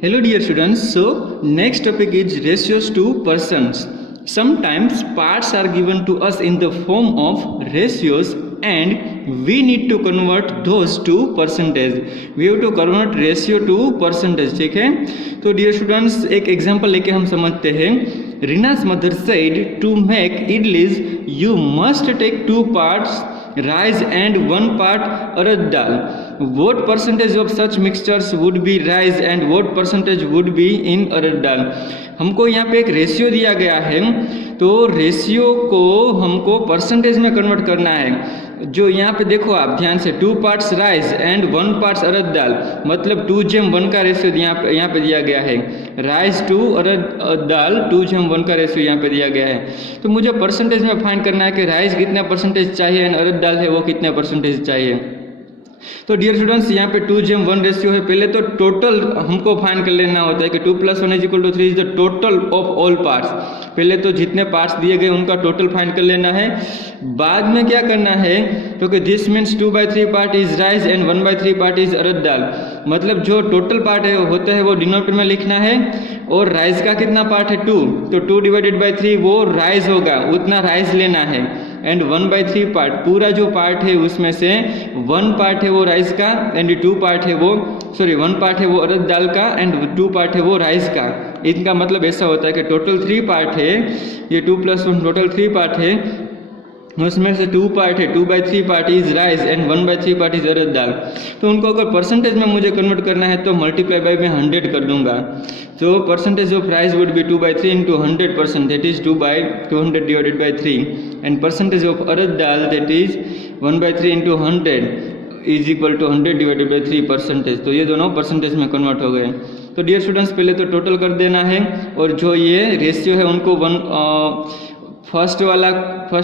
Hello dear students, so next topic is ratios to persons. Sometimes parts are given to us in the form of ratios and we need to convert those to percentage. We have to convert ratio to percentage, ठीक है. तो dear students एक example लेके हम समझते हैं. Rina's mother said to make idlis you must take 2 parts rice and 1 part urad dal. What percentage of such mixtures would be rice and what percentage would be in urad dal? हमको यहाँ पे एक ratio दिया गया है, तो ratio को हमको परसेंटेज में कन्वर्ट करना है. जो यहाँ पे देखो आप ध्यान से 2 parts rice and 1 parts urad dal, मतलब 2:1 का रेशियो यहाँ पे दिया गया है. राइस टू अरद दाल 2:1 का रेशियो यहाँ पे दिया गया है. तो मुझे परसेंटेज में फाइंड करना है कि राइस कितना परसेंटेज चाहिए एंड अरद दाल है वो कितना परसेंटेज चाहिए. तो डियर स्टूडेंट्स यहाँ पे 2:1 रेशियो है. पहले तो टोटल हमको फाइंड कर लेना होता है कि 2 + 1 = 3 is the total of all parts. पहले तो जितने पार्ट्स दिए गए उनका टोटल फाइंड कर लेना है. बाद में क्या करना है, तो कि this means 2/3 part is rice and 1/3 part is urad dal. मतलब जो टोटल पार्ट है होता है वो डिनोमिनेटर में लिखना है और राइस का कितना पार्ट है 2, तो 2/3 वो राइस होगा, उतना राइस लेना है. एंड 1/3 पार्ट पूरा जो पार्ट है उसमें से 1 पार्ट है वो राइस का एंड 2 पार्ट है वो 1 पार्ट है वो अरद दाल का एंड 2 पार्ट है वो राइस का. इनका मतलब ऐसा होता है कि टोटल 3 पार्ट है, ये 2 + 1 टोटल 3 पार्ट है, उसमें से 2 पार्ट है, 2/3 part is rice and 1/3 part is urad dal. तो उनको अगर परसेंटेज में मुझे कन्वर्ट करना है तो मल्टीप्लाई बाय में 100 कर दूंगा. तो percentage of rice would be 2/3 into 100%, that is 2/200 divided by 3. And percentage of urad dal that is 1/3 into 100 is equal to 100 divided by 3 percentage. तो ये दोनों परसेंटेज में कन्वर्ट हो गए. तो डियर स्टूडेंट्स पहले तो टोटल कर देना है और जो ये रेशियो है उनको फर्स्ट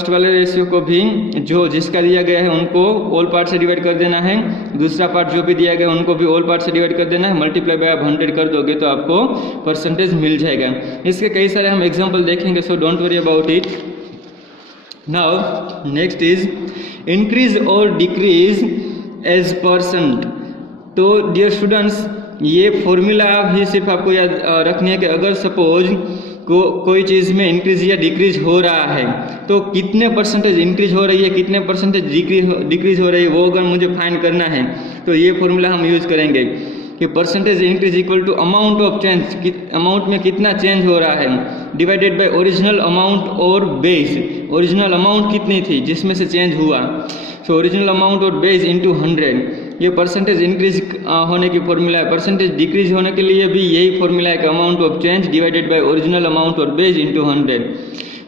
वाले रेशियो को भी जो जिसका दिया गया है उनको ऑल पार्ट से डिवाइड कर देना है. दूसरा पार्ट जो भी दिया गया है उनको भी ऑल पार्ट से डिवाइड कर देना है. मल्टीप्लाई बाय आप 100 कर दोगे तो आपको परसेंटेज मिल जाएगा. इसके कई सारे हम एग्जांपल देखेंगे, so don't worry about it. Now next is increase और डिक्रीज एज परसेंट. तो डियर स्टूडेंट्स ये फॉर्मूला भी सिर्फ आपको याद रखनी है कि अगर सपोज कोई चीज़ में इंक्रीज या डिक्रीज हो रहा है तो कितने परसेंटेज इंक्रीज हो रही है, कितने परसेंटेज डिक्रीज हो रही है, वो अगर मुझे फाइंड करना है तो ये फॉर्मूला हम यूज़ करेंगे कि percentage increase equal to amount of change, amount में कितना चेंज हो रहा है, डिवाइडेड बाय ओरिजिनल अमाउंट और बेस. ओरिजिनल अमाउंट कितनी थी जिसमें से चेंज हुआ, सो ओरिजिनल अमाउंट और बेस इंटू 100. ये परसेंटेज इंक्रीज होने की फॉर्मूला है. परसेंटेज डिक्रीज होने के लिए भी यही फॉर्मूला है कि amount of change divided by original amount और बेस इंटू 100.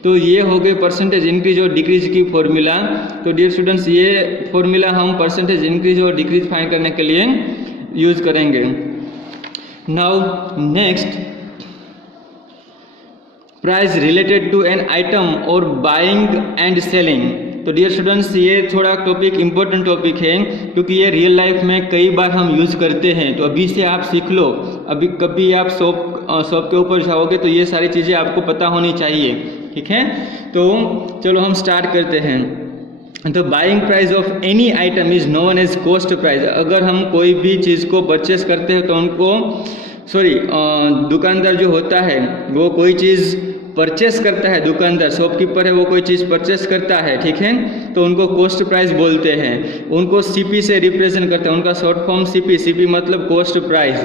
तो ये हो गए परसेंटेज इंक्रीज और डिक्रीज की फॉर्मूला. तो डियर स्टूडेंट्स ये फॉर्मूला हम परसेंटेज इंक्रीज और डिक्रीज फाइंड करने के लिए यूज करेंगे. Now next, price related to an item और बाइंग एंड सेलिंग. तो डियर स्टूडेंट्स ये थोड़ा टॉपिक इम्पोर्टेंट टॉपिक है क्योंकि ये रियल लाइफ में कई बार हम यूज़ करते हैं. तो अभी से आप सीख लो, अभी कभी आप शॉप के ऊपर जाओगे तो ये सारी चीज़ें आपको पता होनी चाहिए, ठीक है. तो चलो हम स्टार्ट करते हैं. तो buying price of any item is known as cost price. अगर हम कोई भी चीज़ को परचेस करते हैं तो उनको दुकानदार जो होता है वो कोई चीज़ परचेस करता है, दुकानदार शॉपकीपर है वो कोई चीज़ परचेस करता है, ठीक है, तो उनको कॉस्ट प्राइस बोलते हैं. उनको सीपी से रिप्रेजेंट करते हैं, उनका शॉर्ट फॉर्म सीपी मतलब कॉस्ट प्राइस.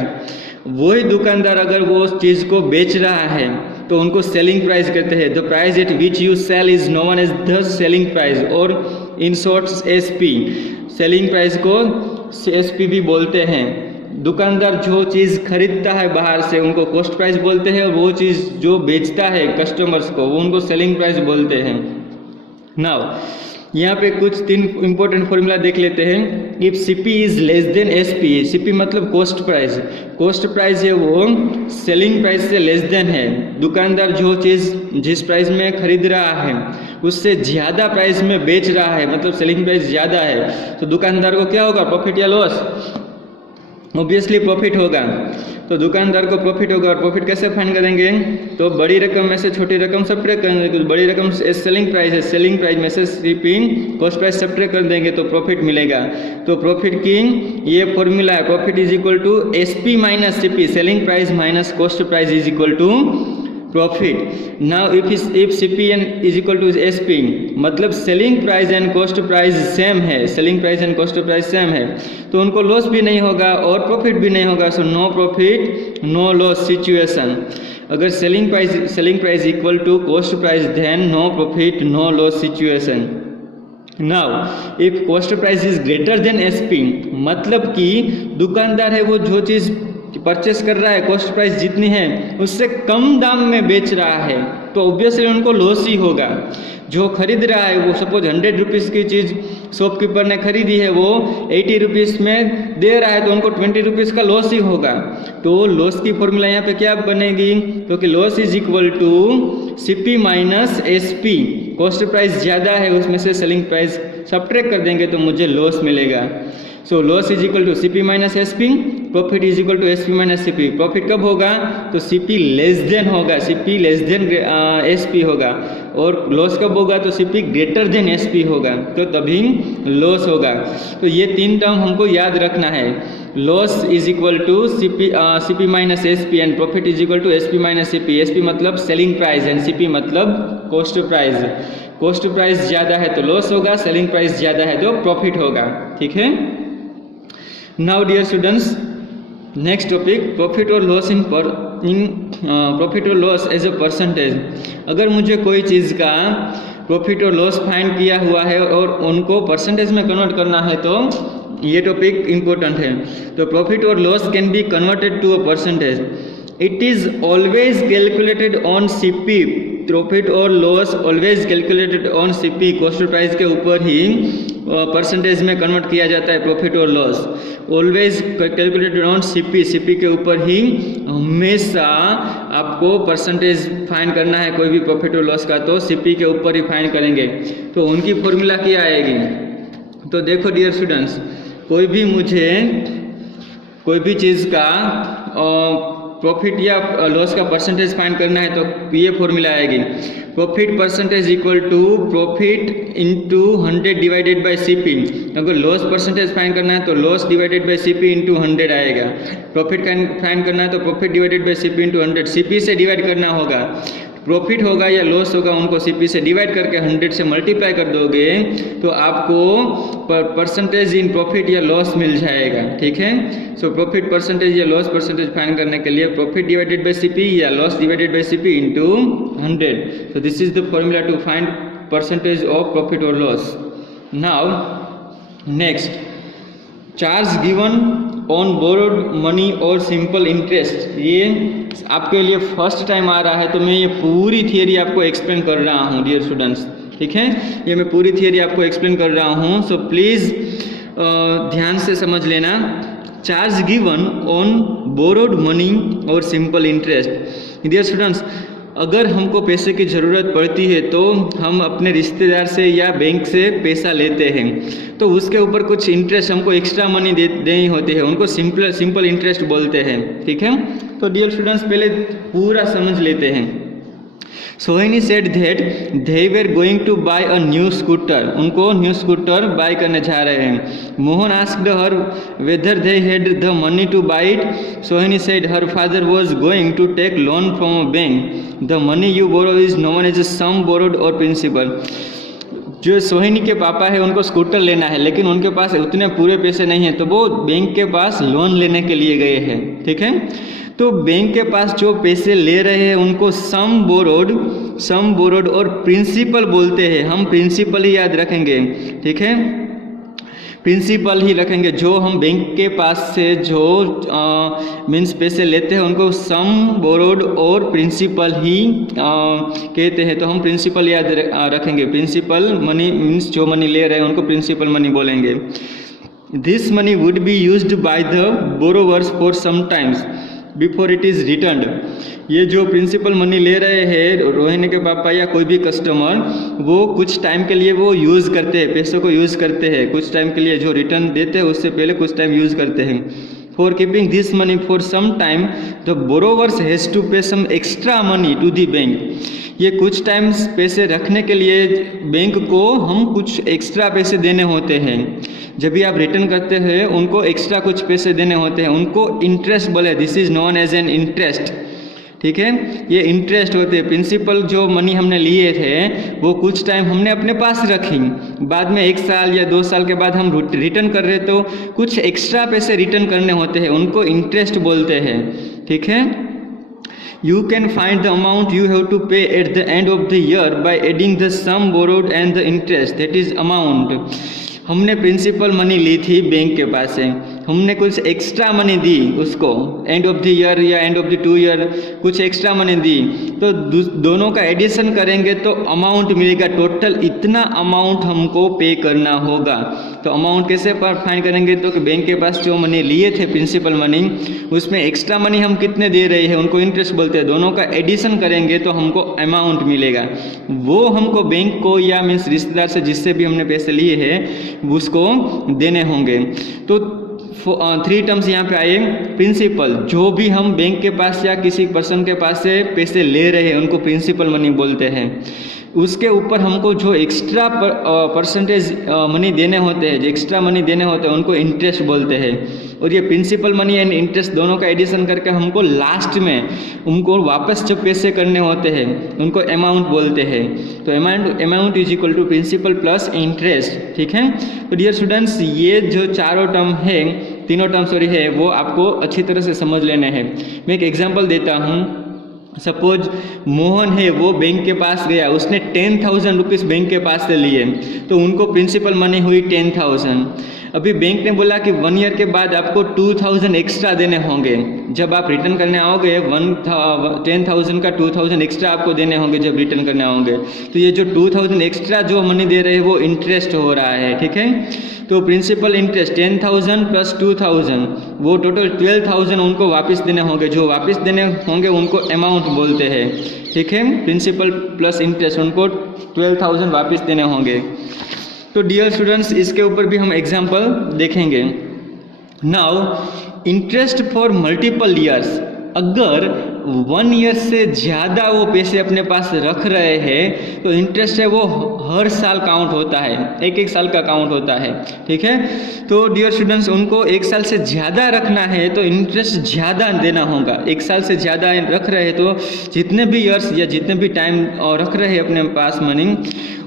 वही दुकानदार अगर वो चीज़ को बेच रहा है तो उनको सेलिंग प्राइस कहते हैं. The price at which you sell is known as the selling price और in short SP. Selling price को एसपी भी बोलते हैं. दुकानदार जो चीज़ खरीदता है बाहर से उनको कॉस्ट प्राइस बोलते हैं और वो चीज़ जो बेचता है कस्टमर्स को वो उनको सेलिंग प्राइस बोलते हैं. नाउ यहाँ पे कुछ 3 इंपॉर्टेंट फॉर्मूला देख लेते हैं. If CP is less than SP, CP मतलब कॉस्ट प्राइस. कॉस्ट प्राइस है वो सेलिंग प्राइस से लेस देन है. दुकानदार जो चीज़ जिस प्राइस में खरीद रहा है उससे ज़्यादा प्राइस में बेच रहा है, मतलब सेलिंग प्राइस ज़्यादा है, तो दुकानदार को क्या होगा, प्रॉफिट या लॉस. ऑब्वियसली प्रॉफिट होगा, तो दुकानदार को प्रॉफिट होगा। और प्रॉफिट कैसे फाइंड करेंगे, तो बड़ी रकम में से छोटी रकम सब्ट्रैक्ट करेंगे। कुछ बड़ी रकम सेलिंग प्राइस है, सेलिंग प्राइस में से सीपी कॉस्ट प्राइस सब्ट्रैक्ट कर देंगे तो प्रॉफिट मिलेगा। तो प्रॉफिट की ये फॉर्मूला है, profit is equal to SP minus CP, selling price minus cost price is equal to profit. Now if CP and is equal to SP, मतलब selling price and cost price same है, selling price and cost price same है, तो उनको loss भी नहीं होगा और profit भी नहीं होगा। So no profit no loss situation. अगर selling price equal to cost price then no profit no loss situation. Now if cost price is greater than SP, मतलब कि दुकानदार है वो जो चीज़ परचेस कर रहा है कॉस्ट प्राइस जितनी है उससे कम दाम में बेच रहा है, तो ऑब्वियसली उनको लॉस ही होगा। जो खरीद रहा है वो सपोज 100 रुपीज़ की चीज़ शॉपकीपर ने खरीदी है, वो 80 रुपीज़ में दे रहा है, तो उनको 20 रुपीज़ का लॉस ही होगा। तो लॉस की फॉर्मूला यहाँ पे क्या बनेगी, क्योंकि loss is equal to CP minus SP, cost price ज़्यादा है उसमें से सेलिंग प्राइस सब्ट्रैक्ट कर देंगे तो मुझे लॉस मिलेगा। So loss is equal to CP minus SP, profit is equal to SP minus CP. Profit कब होगा, तो सीपी लेस देन होगा, सीपी लेस देन एसपी होगा, और लॉस कब होगा, तो सीपी ग्रेटर देन एसपी होगा, तो तभी लॉस होगा। तो ये तीन टर्म हमको याद रखना है, loss is equal to CP minus SP and profit is equal to SP minus CP. SP मतलब सेलिंग प्राइस एंड सीपी मतलब कॉस्ट प्राइस। कॉस्ट प्राइस ज़्यादा है तो लॉस होगा, सेलिंग प्राइस ज़्यादा है तो प्रॉफिट होगा। ठीक है। Now dear students, next topic profit और लॉस इन प्रॉफिट और लॉस एज अ परसेंटेज। अगर मुझे कोई चीज़ का प्रॉफिट और लॉस फाइंड किया हुआ है और उनको परसेंटेज में कन्वर्ट करना है तो ये टॉपिक इम्पोर्टेंट है। तो प्रॉफिट और loss can be converted to a percentage. It is always calculated on CP. Profit और loss always calculated on CP, cost price के ऊपर ही परसेंटेज में कन्वर्ट किया जाता है। प्रॉफिट और loss always calculated on CP, CP के ऊपर ही हमेशा आपको परसेंटेज फाइंड करना है कोई भी प्रॉफिट और लॉस का, तो सीपी के ऊपर ही फाइंड करेंगे। तो उनकी फॉर्मूला क्या आएगी, तो देखो डियर स्टूडेंट्स, कोई भी चीज़ का प्रॉफिट या लॉस का परसेंटेज फाइंड करना है तो ये फॉर्मूला आएगी, profit percentage equal to profit into 100 divided by CP. अगर लॉस परसेंटेज फाइंड करना है तो loss divided by CP into 100 आएगा। प्रॉफिट फाइंड करना है तो profit divided by CP into 100, CP से डिवाइड करना होगा। प्रॉफिट होगा या लॉस होगा उनको सीपी से डिवाइड करके 100 से मल्टीप्लाई कर दोगे तो आपको परसेंटेज इन प्रॉफिट या लॉस मिल जाएगा। ठीक है। सो प्रॉफिट परसेंटेज या लॉस परसेंटेज फाइंड करने के लिए प्रॉफिट डिवाइडेड बाय सीपी या loss divided by CP into 100। So this is the formula to find percentage of profit और loss. Now next, charge given on borrowed money और simple interest. ये आपके लिए first time आ रहा है तो मैं ये पूरी थियरी आपको एक्सप्लेन कर रहा हूँ डियर स्टूडेंट्स। ठीक है, ये मैं पूरी थियरी आपको एक्सप्लेन कर रहा हूँ, सो प्लीज़ ध्यान से समझ लेना। Charge given on borrowed money और सिंपल इंटरेस्ट। डियर स्टूडेंट्स, अगर हमको पैसे की ज़रूरत पड़ती है तो हम अपने रिश्तेदार से या बैंक से पैसा लेते हैं, तो उसके ऊपर कुछ इंटरेस्ट हमको एक्स्ट्रा मनी देनी होती है, उनको सिंपल इंटरेस्ट बोलते हैं। ठीक है, तो डियर स्टूडेंट्स पहले पूरा समझ लेते हैं। Sohini said that they were going to buy a new scooter, उनको न्यू स्कूटर बाय करने जा रहे हैं। Mohan asked her whether they had the money to buy it. Sohini said her father was going to take loan from a bank. The money you borrow is known as a sum borrowed और principal. जो सोहिनी के पापा है उनको scooter लेना है, लेकिन उनके पास उतने पूरे पैसे नहीं हैं, तो वो बैंक के पास लोन लेने के लिए गए हैं। ठीक है, तो बैंक के पास जो पैसे ले रहे हैं उनको सम बोरोड और प्रिंसिपल बोलते हैं। हम प्रिंसिपल ही याद रखेंगे। ठीक है, प्रिंसिपल ही रखेंगे। जो हम बैंक के पास से जो मीन्स पैसे लेते हैं उनको सम बोरोड और प्रिंसिपल ही कहते हैं, तो हम प्रिंसिपल याद रखेंगे। प्रिंसिपल मनी मीन्स जो मनी ले रहे हैं उनको प्रिंसिपल मनी बोलेंगे। This money would be used by the borrowers for some times before it is return. ये जो प्रिंसिपल मनी ले रहे हैं रोहिणी के पापा या कोई भी कस्टमर, वो कुछ टाइम के लिए वो यूज़ करते हैं, पैसों को यूज़ करते हैं कुछ टाइम के लिए, जो रिटर्न देते हैं उससे पहले कुछ टाइम यूज़ करते हैं। For keeping this money for some time, the borrowers has to pay some extra money to the bank. ये कुछ टाइम पैसे रखने के लिए बैंक को हम कुछ एक्स्ट्रा पैसे देने होते हैं. जब भी आप रिटर्न करते हैं उनको एक्स्ट्रा कुछ पैसे देने होते हैं, उनको इंटरेस्ट बोले. This is known as an interest. ठीक है, ये इंटरेस्ट होते हैं. प्रिंसिपल जो मनी हमने लिए थे वो कुछ टाइम हमने अपने पास रखी, बाद में 1 साल या 2 साल के बाद हम रिटर्न कर रहे तो कुछ एक्स्ट्रा पैसे रिटर्न करने होते हैं, उनको इंटरेस्ट बोलते हैं. ठीक है. You can find the amount you have to pay at the end of the year by adding the sum borrowed and the interest, that is amount. हमने प्रिंसिपल मनी ली थी बैंक के पास से, हमने कुछ एक्स्ट्रा मनी दी उसको and of the year या and of the 2 year कुछ extra money दी, तो दोनों का एडिशन करेंगे तो अमाउंट मिलेगा. टोटल इतना अमाउंट हमको पे करना होगा. तो अमाउंट कैसे फाइंड करेंगे, तो कि बैंक के पास जो मनी लिए थे प्रिंसिपल मनी, उसमें एक्स्ट्रा मनी हम कितने दे रहे हैं उनको इंटरेस्ट बोलते हैं. दोनों का एडिशन करेंगे तो हमको अमाउंट मिलेगा. वो हमको बैंक को या मीन्स रिश्तेदार से जिससे भी हमने पैसे लिए हैं उसको देने होंगे. तो 3 टर्म्स यहाँ पे आए. प्रिंसिपल, जो भी हम बैंक के पास या किसी पर्सन के पास से पैसे ले रहे हैं उनको प्रिंसिपल मनी बोलते हैं. उसके ऊपर हमको जो एक्स्ट्रा परसेंटेज मनी देने होते हैं, जो एक्स्ट्रा मनी देने होते हैं उनको इंटरेस्ट बोलते हैं. और ये प्रिंसिपल मनी एंड इंटरेस्ट दोनों का एडिशन करके हमको लास्ट में उनको वापस जब पैसे करने होते हैं उनको अमाउंट बोलते हैं. तो amount is equal to principal plus interest. ठीक है. तो डियर स्टूडेंट्स, ये जो तीनों टर्म है वो आपको अच्छी तरह से समझ लेने हैं. मैं एक एग्जांपल देता हूँ. सपोज मोहन है, वो बैंक के पास गया, उसने 10,000 रुपीज़ बैंक के पास से लिए, तो उनको प्रिंसिपल मनी हुई 10,000. अभी बैंक ने बोला कि 1 ईयर के बाद आपको 2,000 एक्स्ट्रा देने होंगे. जब आप रिटर्न करने आओगे 10,000 का 2,000 एक्स्ट्रा आपको देने होंगे जब रिटर्न करने आओगे. तो ये जो 2,000 एक्स्ट्रा जो मनी दे रहे हैं वो इंटरेस्ट हो रहा है. ठीक है. तो प्रिंसिपल इंटरेस्ट 10,000 प्लस 2,000 वो टोटल 12,000 उनको वापस देने होंगे. जो वापस देने होंगे उनको अमाउंट बोलते हैं. ठीक है. प्रिंसिपल प्लस इंटरेस्ट उनको 12,000 वापस देने होंगे. तो डियर स्टूडेंट्स, इसके ऊपर भी हम एग्जांपल देखेंगे. Now interest for multiple years. अगर 1 ईयर से ज़्यादा वो पैसे अपने पास रख रहे हैं तो इंटरेस्ट है वो हर साल काउंट होता है, 1-1 साल का काउंट होता है. ठीक है. तो डियर स्टूडेंट्स, उनको 1 साल से ज़्यादा रखना है तो इंटरेस्ट ज़्यादा देना होगा. 1 साल से ज़्यादा रख रहे हैं तो जितने भी ईयर्स या जितने भी टाइम रख रहे हैं अपने पास मनी,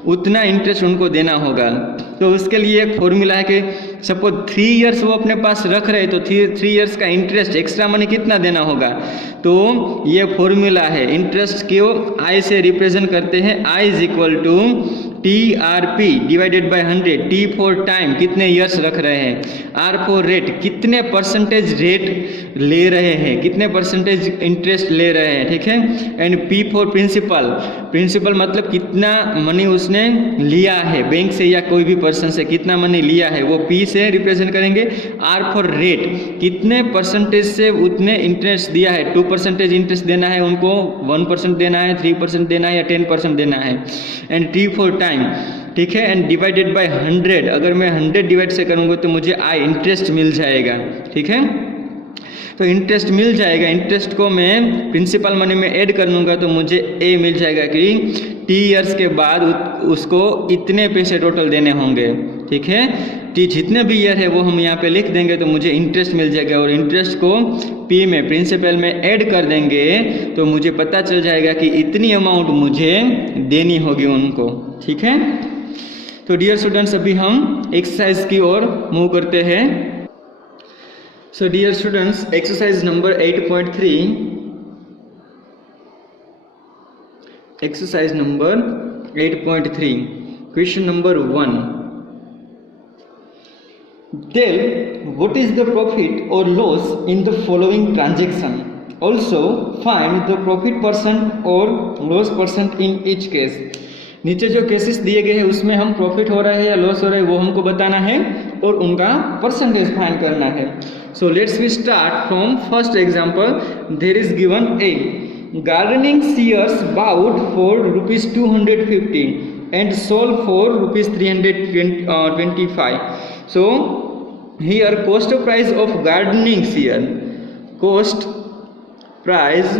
उतना इंटरेस्ट उनको देना होगा. तो उसके लिए एक फॉर्मूला है कि सपोज 3 ईयर्स वो अपने पास रख रहे हैं तो 3 ईयर्स का इंटरेस्ट एक्स्ट्रा मनी कितना देना होगा. तो ये फॉर्मूला है. इंटरेस्ट को आई से रिप्रेजेंट करते हैं. I is equal to TRP divided by 100. T for time, कितने ईयर्स रख रहे हैं. R फॉर रेट, कितने परसेंटेज रेट ले रहे हैं, कितने परसेंटेज इंटरेस्ट ले रहे हैं. ठीक है. And P for principal. Principal मतलब कितना मनी उसने लिया है बैंक से या कोई भी पर्सन से, कितना मनी लिया है वो P से रिप्रेजेंट करेंगे. R फॉर रेट, कितने परसेंटेज से उतने इंटरेस्ट दिया है. 2% इंटरेस्ट देना है उनको, 1% देना है, 3% देना है या 10% देना है. And T for time. ठीक है. And divided by 100. अगर मैं 100 डिवाइड से करूँगा तो मुझे आई इंटरेस्ट मिल जाएगा. ठीक है. तो इंटरेस्ट मिल जाएगा. इंटरेस्ट को मैं प्रिंसिपल मनी में ऐड कर लूँगा तो मुझे ए मिल जाएगा कि T ईयर्स के बाद उसको इतने पैसे टोटल देने होंगे. ठीक है. T जितने भी ईयर है वो हम यहाँ पे लिख देंगे तो मुझे इंटरेस्ट मिल जाएगा. और इंटरेस्ट को P में प्रिंसिपल में ऐड कर देंगे तो मुझे पता चल जाएगा कि इतनी अमाउंट मुझे देनी होगी उनको. ठीक है. तो डियर स्टूडेंट्स, अभी हम एक्सरसाइज की ओर मूव करते हैं. So dear students, exercise number 8.3. Exercise number 8.3. Question number 1. Tell what is the profit or loss in the following transaction. Also find the profit percent or loss percent in each case. नीचे जो cases दिए गए हैं उसमें हम profit हो रहा है या लॉस हो रहा है वो हमको बताना है और उनका परसेंटेज फाइंड करना है. So let's we start from first example. There is given a gardening shears bought for ₹250 and sold for ₹325. So here cost price of gardening shear, cost price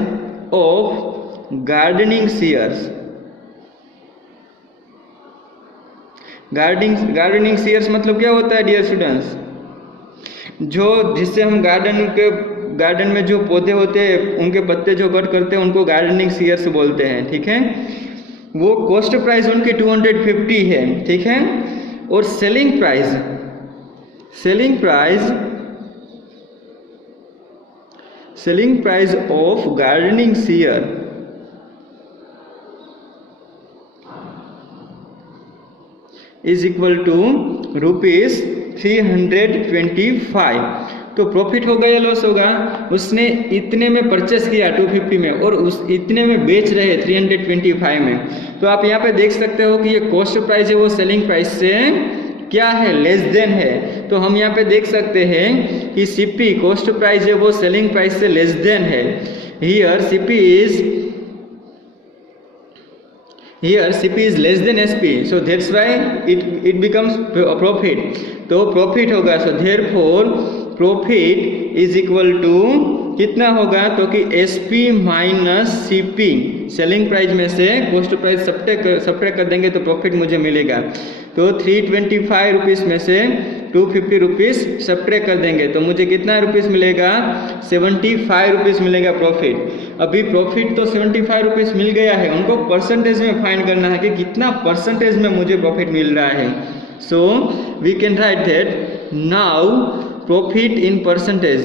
of gardening shears, gardening shears मतलब क्या होता है dear students, जो जिससे हम garden में जो पौधे होते हैं उनके पत्ते जो कट करते हैं उनको गार्डनिंग शेयर्स बोलते हैं, ठीक है। वो कॉस्ट प्राइस उनकी 250 है, ठीक है। और selling price of gardening shear is equal to ₹325। तो प्रॉफिट होगा या लॉस होगा, उसने इतने में परचेस किया 250 में और उस इतने में बेच रहे 325 में। तो आप यहाँ पे देख सकते हो कि ये कॉस्ट प्राइस है वो सेलिंग प्राइस से क्या है, लेस देन है। तो हम यहाँ पे देख सकते हैं कि सीपी कॉस्ट प्राइस है वो सेलिंग प्राइस से लेस देन है। Here CP is less than SP, so that's why it becomes profit. तो प्रॉफिट होगा, so therefore profit is equal to कितना होगा, तो कि SP minus CP, selling price में से कॉस्ट प्राइस सब्ट्रैक्ट कर देंगे तो प्रॉफिट मुझे मिलेगा। तो 325 रुपीज़ में से 250 रुपीज़ सब्ट्रैक्ट कर देंगे तो मुझे कितना रुपीज़ मिलेगा, 75 रुपीज़ मिलेगा प्रॉफिट। अभी प्रॉफिट तो 75 रुपीज़ मिल गया है, उनको परसेंटेज में फाइंड करना है कि कितना परसेंटेज में मुझे प्रॉफिट मिल रहा है। So we can write that now profit in percentage,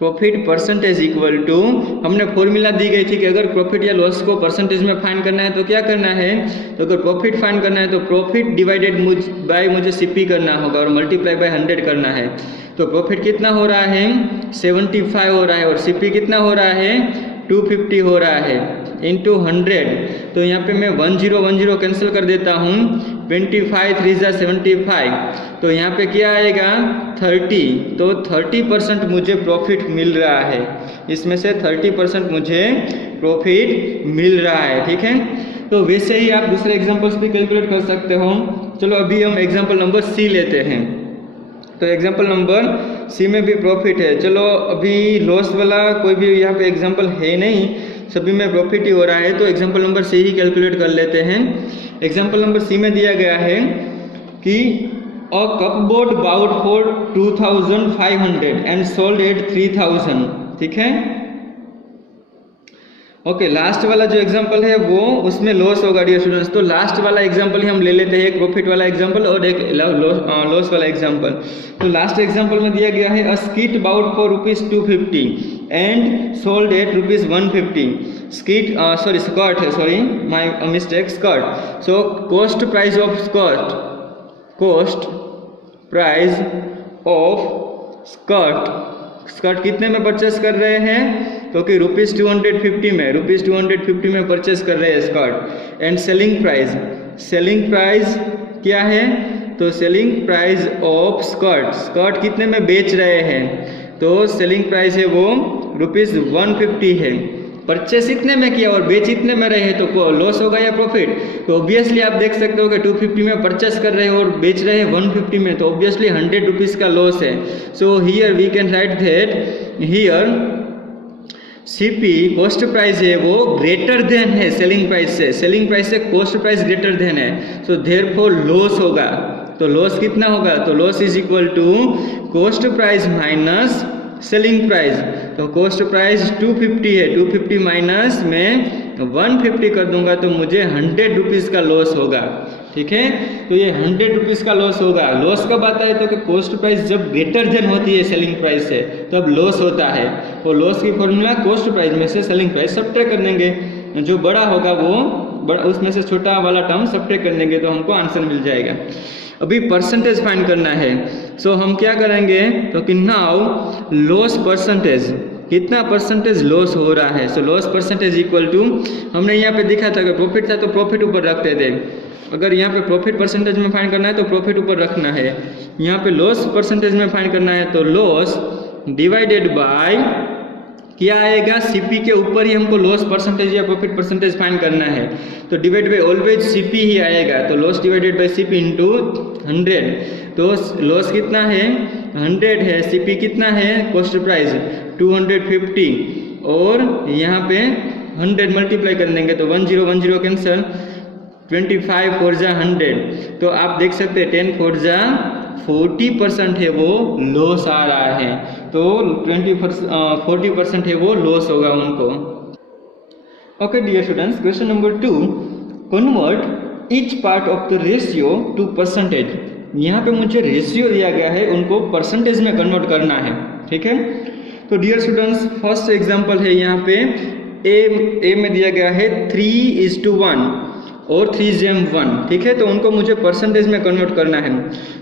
profit percentage equal to, हमने फॉर्मूला दी गई थी कि अगर प्रॉफिट या लॉस को परसेंटेज में फाइंड करना है तो क्या करना है, तो अगर प्रॉफिट फाइंड करना है तो प्रॉफिट डिवाइडेड बाय मुझे CP करना होगा और मल्टीप्लाई बाय 100 करना है। तो प्रॉफिट कितना हो रहा है, 75 हो रहा है और CP कितना हो रहा है, 250 हो रहा है इंटू 100। तो यहाँ पे मैं 10 कैंसिल कर देता हूँ, 25 3 75, तो यहाँ पे क्या आएगा 30। तो 30% मुझे प्रॉफिट मिल रहा है, इसमें से 30% मुझे प्रॉफिट मिल रहा है, ठीक है। तो वैसे ही आप दूसरे एग्जांपल्स भी कैलकुलेट कर सकते हो। चलो अभी हम एग्जांपल नंबर C लेते हैं। तो एग्जांपल नंबर C में भी प्रॉफिट है। चलो अभी लॉस वाला कोई भी यहाँ पे एग्जांपल है नहीं, सभी में प्रॉफिट ही हो रहा है, तो एग्जांपल नंबर C ही कैलकुलेट कर लेते हैं। एग्जांपल नंबर C में दिया गया है कि a cupboard bought for 2500 and sold at 3000, ठीक है। ओके, लास्ट वाला जो एग्जांपल है वो उसमें लॉस होगा डियर स्टूडेंट्स। तो लास्ट वाला एग्जांपल ही हम ले लेते हैं, एक प्रॉफिट वाला एग्जांपल और एक लॉस वाला एग्जांपल। तो लास्ट एग्जांपल में दिया गया है a skit bought for ₹250 and sold at ₹150। Skirt है, sorry my mistake, skirt. So cost price of skirt कितने में परचेस कर रहे हैं, तो कि ₹250 में परचेस कर रहे हैं स्कर्ट। एंड सेलिंग प्राइस क्या है, तो सेलिंग प्राइस ऑफ स्कर्ट कितने में बेच रहे हैं, तो सेलिंग प्राइस है वो ₹150 है। परचेस इतने में किया और बेच इतने में रहे तो लॉस होगा या प्रॉफिट, तो ऑब्वियसली आप देख सकते हो कि 250 में परचेस कर रहे हो और बेच रहे हैं 150 में, तो ऑब्वियसली 100 रुपीज़ का लॉस है। So here we can write that here CP cost price है वो ग्रेटर देन है सेलिंग प्राइस से कॉस्ट प्राइस ग्रेटर देन है, सो देयरफॉर लॉस होगा। तो लॉस कितना होगा, तो loss is equal to cost price minus selling price. तो कॉस्ट प्राइस 250 है, 250 माइनस में 150 कर दूंगा तो मुझे 100 रुपीज़ का लॉस होगा, ठीक है। तो ये 100 रुपीज़ का लॉस होगा। लॉस कब आता है, तो कि कॉस्ट प्राइस जब ग्रेटर देन होती है सेलिंग प्राइस से तब लॉस होता है। तो लॉस की फॉर्मूला कॉस्ट प्राइस में से सेलिंग प्राइस सब्ट्रैक्ट कर देंगे, जो बड़ा होगा वो उसमें से छोटा वाला टर्म सब्ट्रैक्ट कर देंगे तो हमको आंसर मिल जाएगा। अभी परसेंटेज फाइंड करना है, सो हम क्या करेंगे, तो कि नाउ लॉस परसेंटेज, कितना परसेंटेज लॉस हो रहा है। So loss percentage equal to, हमने यहाँ पे दिखा था कि प्रॉफिट था तो प्रॉफिट ऊपर रखते थे। अगर यहाँ पे प्रॉफिट परसेंटेज में फाइंड करना है तो प्रॉफिट ऊपर रखना है, यहाँ पे लॉस परसेंटेज में फाइंड करना है तो लॉस डिवाइडेड बाय क्या आएगा, सीपी के ऊपर ही हमको लॉस परसेंटेज या प्रॉफिट परसेंटेज फाइंड करना है, तो डिवाइड बाय ऑलवेज सीपी ही आएगा। तो loss divided by CP into 100। तो लॉस कितना है, 100 है, सीपी कितना है, कॉस्ट प्राइस 250, और यहाँ पे 100 मल्टीप्लाई कर देंगे तो 1010 कैंसल, 25 4 जा 100। तो आप देख सकते हैं 10 4 जा 40% है वो लॉस आ रहा है, तो 40% है वो लॉस होगा उनको। Okay dear students, question number 2, convert each part of the ratio to percentage. यहाँ पे मुझे रेशियो दिया गया है, उनको परसेंटेज में कन्वर्ट करना है, ठीक है। तो डियर स्टूडेंट्स, फर्स्ट एग्जांपल है यहाँ पे ए में दिया गया है 3:1 और 3:1, ठीक है। तो उनको मुझे परसेंटेज में कन्वर्ट करना है।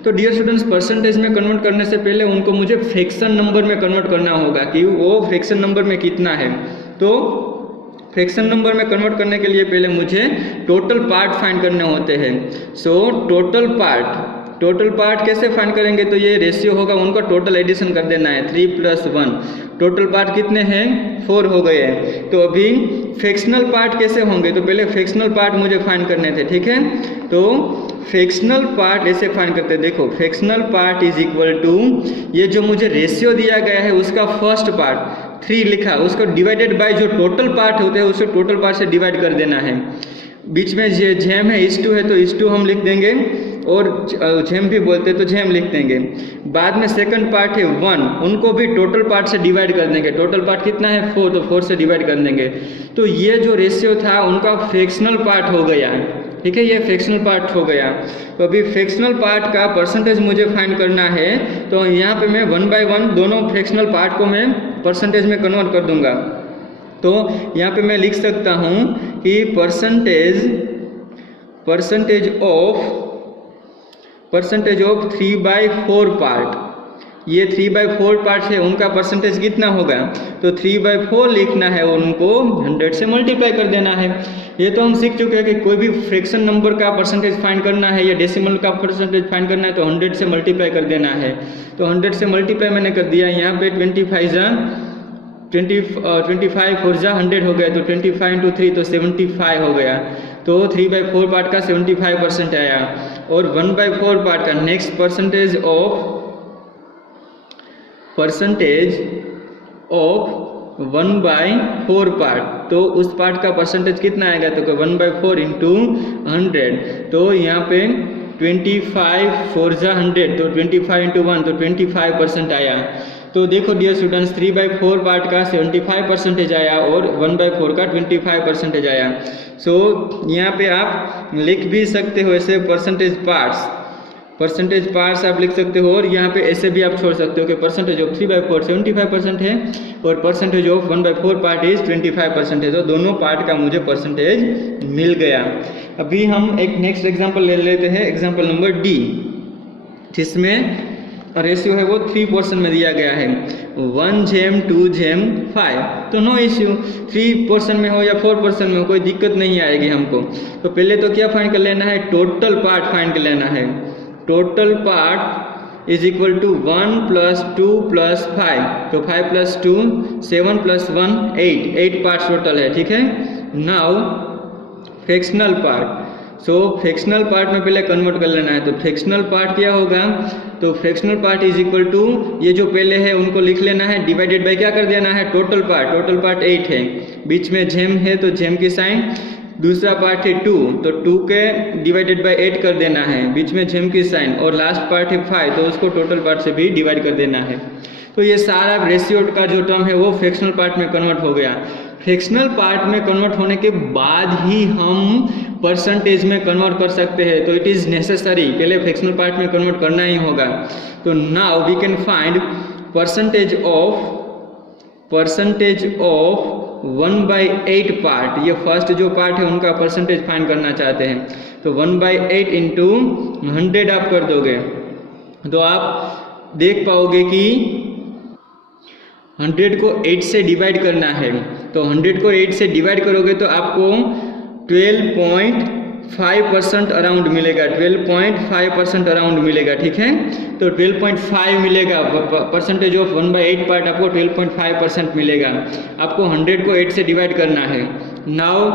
तो डियर स्टूडेंट्स, परसेंटेज में कन्वर्ट करने से पहले उनको मुझे फ्रैक्शन नंबर में कन्वर्ट करना होगा कि वो फ्रैक्शन नंबर में कितना है। तो फ्रैक्शन नंबर में कन्वर्ट करने के लिए पहले मुझे टोटल पार्ट फाइंड करने होते हैं। सो टोटल पार्ट कैसे फाइंड करेंगे, तो ये रेशियो होगा, उनका टोटल एडिशन कर देना है, 3 + 1। टोटल पार्ट कितने हैं, 4 हो गए हैं। तो अभी फ्रैक्शनल पार्ट कैसे होंगे, तो पहले फ्रैक्शनल पार्ट मुझे फाइंड करने थे, ठीक है। तो फ्रैक्शनल पार्ट ऐसे फाइंड करते हैं, देखो fractional part is equal to, ये जो मुझे रेशियो दिया गया है उसका फर्स्ट पार्ट 3 लिखा, उसको डिवाइडेड बाय जो टोटल पार्ट होते हैं उसको टोटल पार्ट से डिवाइड कर देना है। बीच में जो जेम है इस 2 है तो इस 2 हम लिख देंगे, और जेम भी बोलते हैं तो जेम लिख देंगे। बाद में सेकंड पार्ट है 1, उनको भी टोटल पार्ट से डिवाइड कर देंगे। टोटल पार्ट कितना है 4, तो 4 से डिवाइड कर देंगे। तो ये जो रेशियो था उनका फ्रैक्शनल पार्ट हो गया, ठीक है, ये फ्रैक्शनल पार्ट हो गया। तो अभी फ्रैक्शनल पार्ट का परसेंटेज मुझे फाइंड करना है, तो यहाँ पे मैं 1 by 1 दोनों फ्रैक्शनल पार्ट को मैं परसेंटेज में कन्वर्ट कर दूंगा। तो यहाँ पे मैं लिख सकता हूँ कि परसेंटेज ऑफ 3/4 पार्ट, ये 3/4 पार्ट है, उनका परसेंटेज कितना होगा, तो 3/4 लिखना है, उनको 100 से मल्टीप्लाई कर देना है। ये तो हम सीख चुके हैं कि कोई भी फ्रैक्शन नंबर का परसेंटेज फाइंड करना है या डेसिमल का परसेंटेज फाइंड करना है तो 100 से मल्टीप्लाई कर देना है। तो 100 से मल्टीप्लाई मैंने कर दिया, यहाँ पे 25 4 जा 100 हो गया, तो 25 × 3 तो 75 हो गया। तो 3/4 पार्ट का 75% आया, और 1/4 पार्ट का नेक्स्ट परसेंटेज ऑफ 1/4 पार्ट, तो उस पार्ट का परसेंटेज कितना आएगा, तो 1/4 × 100। तो यहाँ पे 25 4 जा 100, तो 25 × 1 तो 25% आया। तो देखो डियर स्टूडेंट्स, 3/4 पार्ट का 75% आया और 1/4 का 25% आया। सो यहाँ पे आप लिख भी सकते हो ऐसे परसेंटेज पार्ट्स आप लिख सकते हो, और यहाँ पे ऐसे भी आप छोड़ सकते हो कि परसेंटेज ऑफ 3/4 75% है और परसेंटेज ऑफ 1/4 पार्ट इज 25% है। तो दोनों पार्ट का मुझे परसेंटेज मिल गया। अभी हम एक नेक्स्ट एग्जाम्पल ले लेते हैं, एग्जाम्पल नंबर डी, जिसमें रेशियो है वो 3 पोर्शन में दिया गया है, 1:2:5। तो नो इश्यू, 3 पोर्शन में हो या 4 पोर्शन में हो कोई दिक्कत नहीं आएगी हमको। तो पहले तो क्या फाइंड कर लेना है, टोटल पार्ट फाइंड कर लेना है। Total part is equal to 1 + 2 + 5, तो 5 + 2 7 + 1 8 पार्ट्स टोटल है, ठीक है। नाउ फ्रैक्शनल पार्ट, सो फ्रैक्शनल पार्ट में पहले कन्वर्ट कर लेना है। तो फ्रैक्शनल पार्ट क्या होगा, तो fractional part is equal to, ये जो पहले है उनको लिख लेना है, डिवाइडेड बाय क्या कर देना है, टोटल पार्ट 8 है, बीच में जेम है तो जेम की साइन, दूसरा पार्ट है 2, तो 2 के डिवाइडेड बाय 8 कर देना है, बीच में जेम की साइन, और लास्ट पार्ट है 5, तो उसको टोटल पार्ट से भी डिवाइड कर देना है। तो ये सारा रेशियो का जो टर्म है वो फ्रैक्शनल पार्ट में कन्वर्ट हो गया। फ्रैक्शनल पार्ट में कन्वर्ट होने के बाद ही हम परसेंटेज में कन्वर्ट कर सकते हैं, तो इट इज़ नेसेसरी, पहले फ्रैक्शनल पार्ट में कन्वर्ट करना ही होगा। तो now we can find percentage of 1/8 part, ये फर्स्ट जो पार्ट है उनका परसेंटेज फाइंड करना चाहते हैं। तो 1/8 × 100 आप कर दोगे तो आप देख पाओगे कि 100 को 8 से डिवाइड करना है। तो 100 को 8 से डिवाइड करोगे तो आपको 12.6 12.5% अराउंड मिलेगा, 12.5% अराउंड मिलेगा, ठीक है। तो 12.5 मिलेगा, परसेंटेज ऑफ 1/8 पार्ट आपको 12.5% मिलेगा। आपको 100 को 8 से डिवाइड करना है। नाउ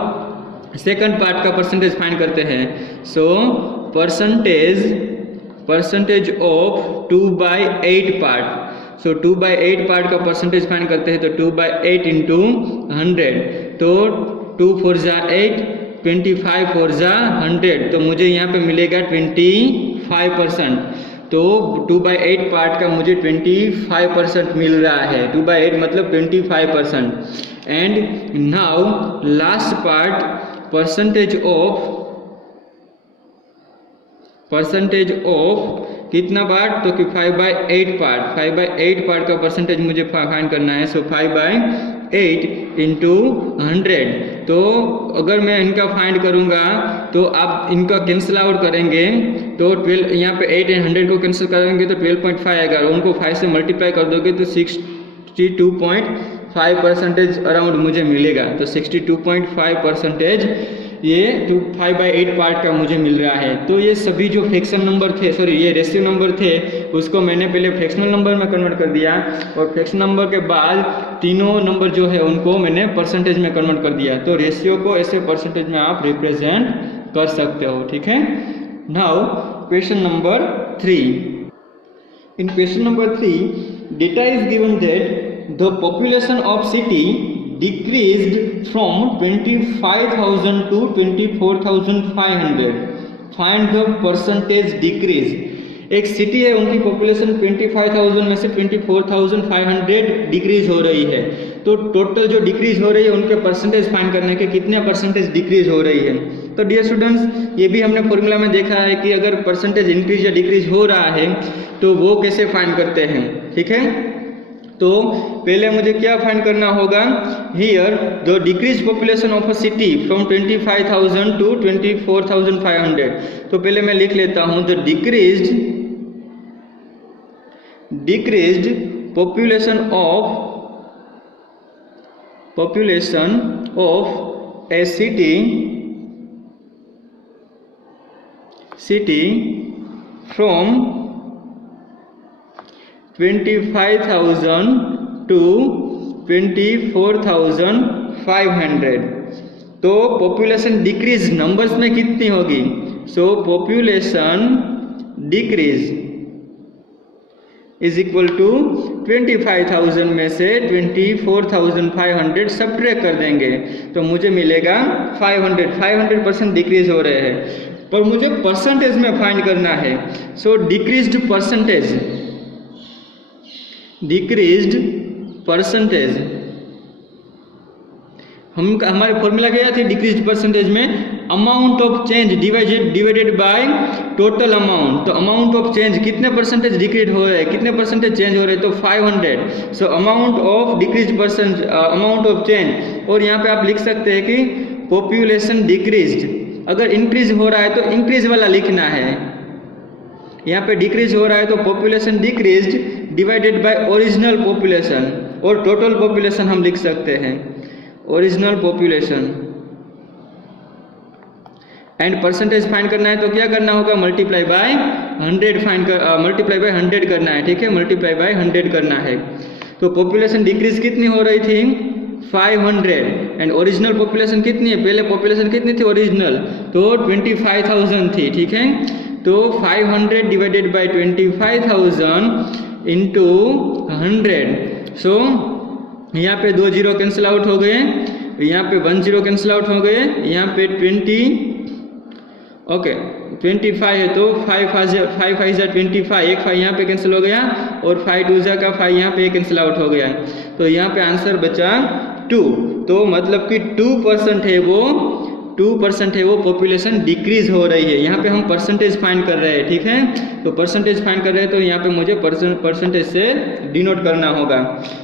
सेकंड पार्ट का परसेंटेज फाइंड करते हैं। So percentage of 2/8 part, so 2/8 part का परसेंटेज फाइंड करते हैं। तो 2/8 इंटू 100, तो 2 4 जा 8, 25 4 जा 100, तो मुझे यहाँ पे मिलेगा 25%। तो 2/8 पार्ट का मुझे 25% मिल रहा है। 2/8 मतलब 25%। And now last part, percentage of कितना पार्ट, तो कि 5/8 पार्ट, 5/8 पार्ट का परसेंटेज मुझे फाइंड करना है। सो 5/8 इंटू 100, तो अगर मैं इनका फाइंड करूंगा तो आप इनका कैंसिल आउट करेंगे तो 12, यहाँ पे 8 एंड 100 को कैंसिल करेंगे तो 12.5 आएगा। उनको 5 से मल्टीप्लाई कर दोगे तो 62.5% अराउंड मुझे मिलेगा। तो 62.5% ये 5/8 पार्ट का मुझे मिल रहा है। तो ये सभी जो फ्रैक्शन नंबर थे, सॉरी ये रेशियो नंबर थे, उसको मैंने पहले फ्रैक्शनल नंबर में कन्वर्ट कर दिया, और फ्रैक्शन नंबर के बाद तीनों नंबर जो है उनको मैंने परसेंटेज में कन्वर्ट कर दिया। तो रेशियो को ऐसे परसेंटेज में आप रिप्रेजेंट कर सकते हो, ठीक है। Now question number 3। In question number 3, data is given that the population of city decreased from 25,000 to 24,500. Find the percentage decrease. एक सिटी है, उनकी पॉपुलेशन 25,000 में से 24,500 डिक्रीज हो रही है। तो टोटल जो डिक्रीज हो रही है उनके परसेंटेज फाइंड करने के कितने परसेंटेज डिक्रीज हो रही है। तो डियर स्टूडेंट्स, ये भी हमने फॉर्मूला में देखा है कि अगर परसेंटेज इंक्रीज या डिक्रीज हो रहा है तो वो कैसे फाइंड करते हैं, ठीक है। तो पहले मुझे क्या फाइंड करना होगा, here the decrease population of a city from 25,000 to 24,500। तो पहले मैं लिख लेता हूं the decreased population of a city from 25,000 to 24,500। तो पॉपुलेशन डिक्रीज नंबर्स में कितनी होगी। So population decrease is equal to 25,000 में से 24,500 सब्ट्रैक्ट कर देंगे तो मुझे मिलेगा 500% डिक्रीज हो रहे हैं। पर मुझे परसेंटेज में फाइंड करना है। सो डिक्रीज्ड परसेंटेज हमारे फॉर्मूला क्या थी डिक्रीज्ड परसेंटेज में, amount of change divided by total amount. तो अमाउंट ऑफ चेंज कितने परसेंटेज डिक्रीज हो रहे हैं, कितने परसेंटेज चेंज हो रहे हैं, तो 500। So amount of decrease amount of change. और यहाँ पे आप लिख सकते हैं कि पॉपुलेशन डिक्रीज्ड, अगर इंक्रीज हो रहा है तो इंक्रीज वाला लिखना है। यहाँ पे डिक्रीज हो रहा है तो population decreased divided by original population, और टोटल पॉपुलेशन हम लिख सकते हैं original population. And percentage find करना है तो क्या करना होगा, मल्टीप्लाई बाय 100 करना है, ठीक है, मल्टीप्लाई बाय 100 करना है। तो पॉपुलेशन डिक्रीज कितनी हो रही थी 500, एंड ओरिजिनल पॉपुलेशन कितनी है, पहले पॉपुलेशन कितनी थी ओरिजिनल, तो 25,000 थी, ठीक है। तो 500 डिवाइडेड बाय 25,000 इंटू 100। सो यहाँ पे 2 जीरो कैंसिल आउट हो गए, यहाँ पे 1 जीरो कैंसिल आउट हो गए, यहाँ पे 25 है तो 5 5 25, एक 5 यहाँ पे कैंसिल हो गया और 5 2 का 5 यहाँ पे कैंसिल आउट हो गया। तो यहाँ पे आंसर बचा 2। तो मतलब कि 2% है वो पॉपुलेशन डिक्रीज हो रही है। यहाँ पे हम परसेंटेज फाइंड कर रहे हैं, ठीक है। तो परसेंटेज फाइंड कर रहे हैं तो यहाँ पे मुझे परसेंटेज से डिनोट करना होगा।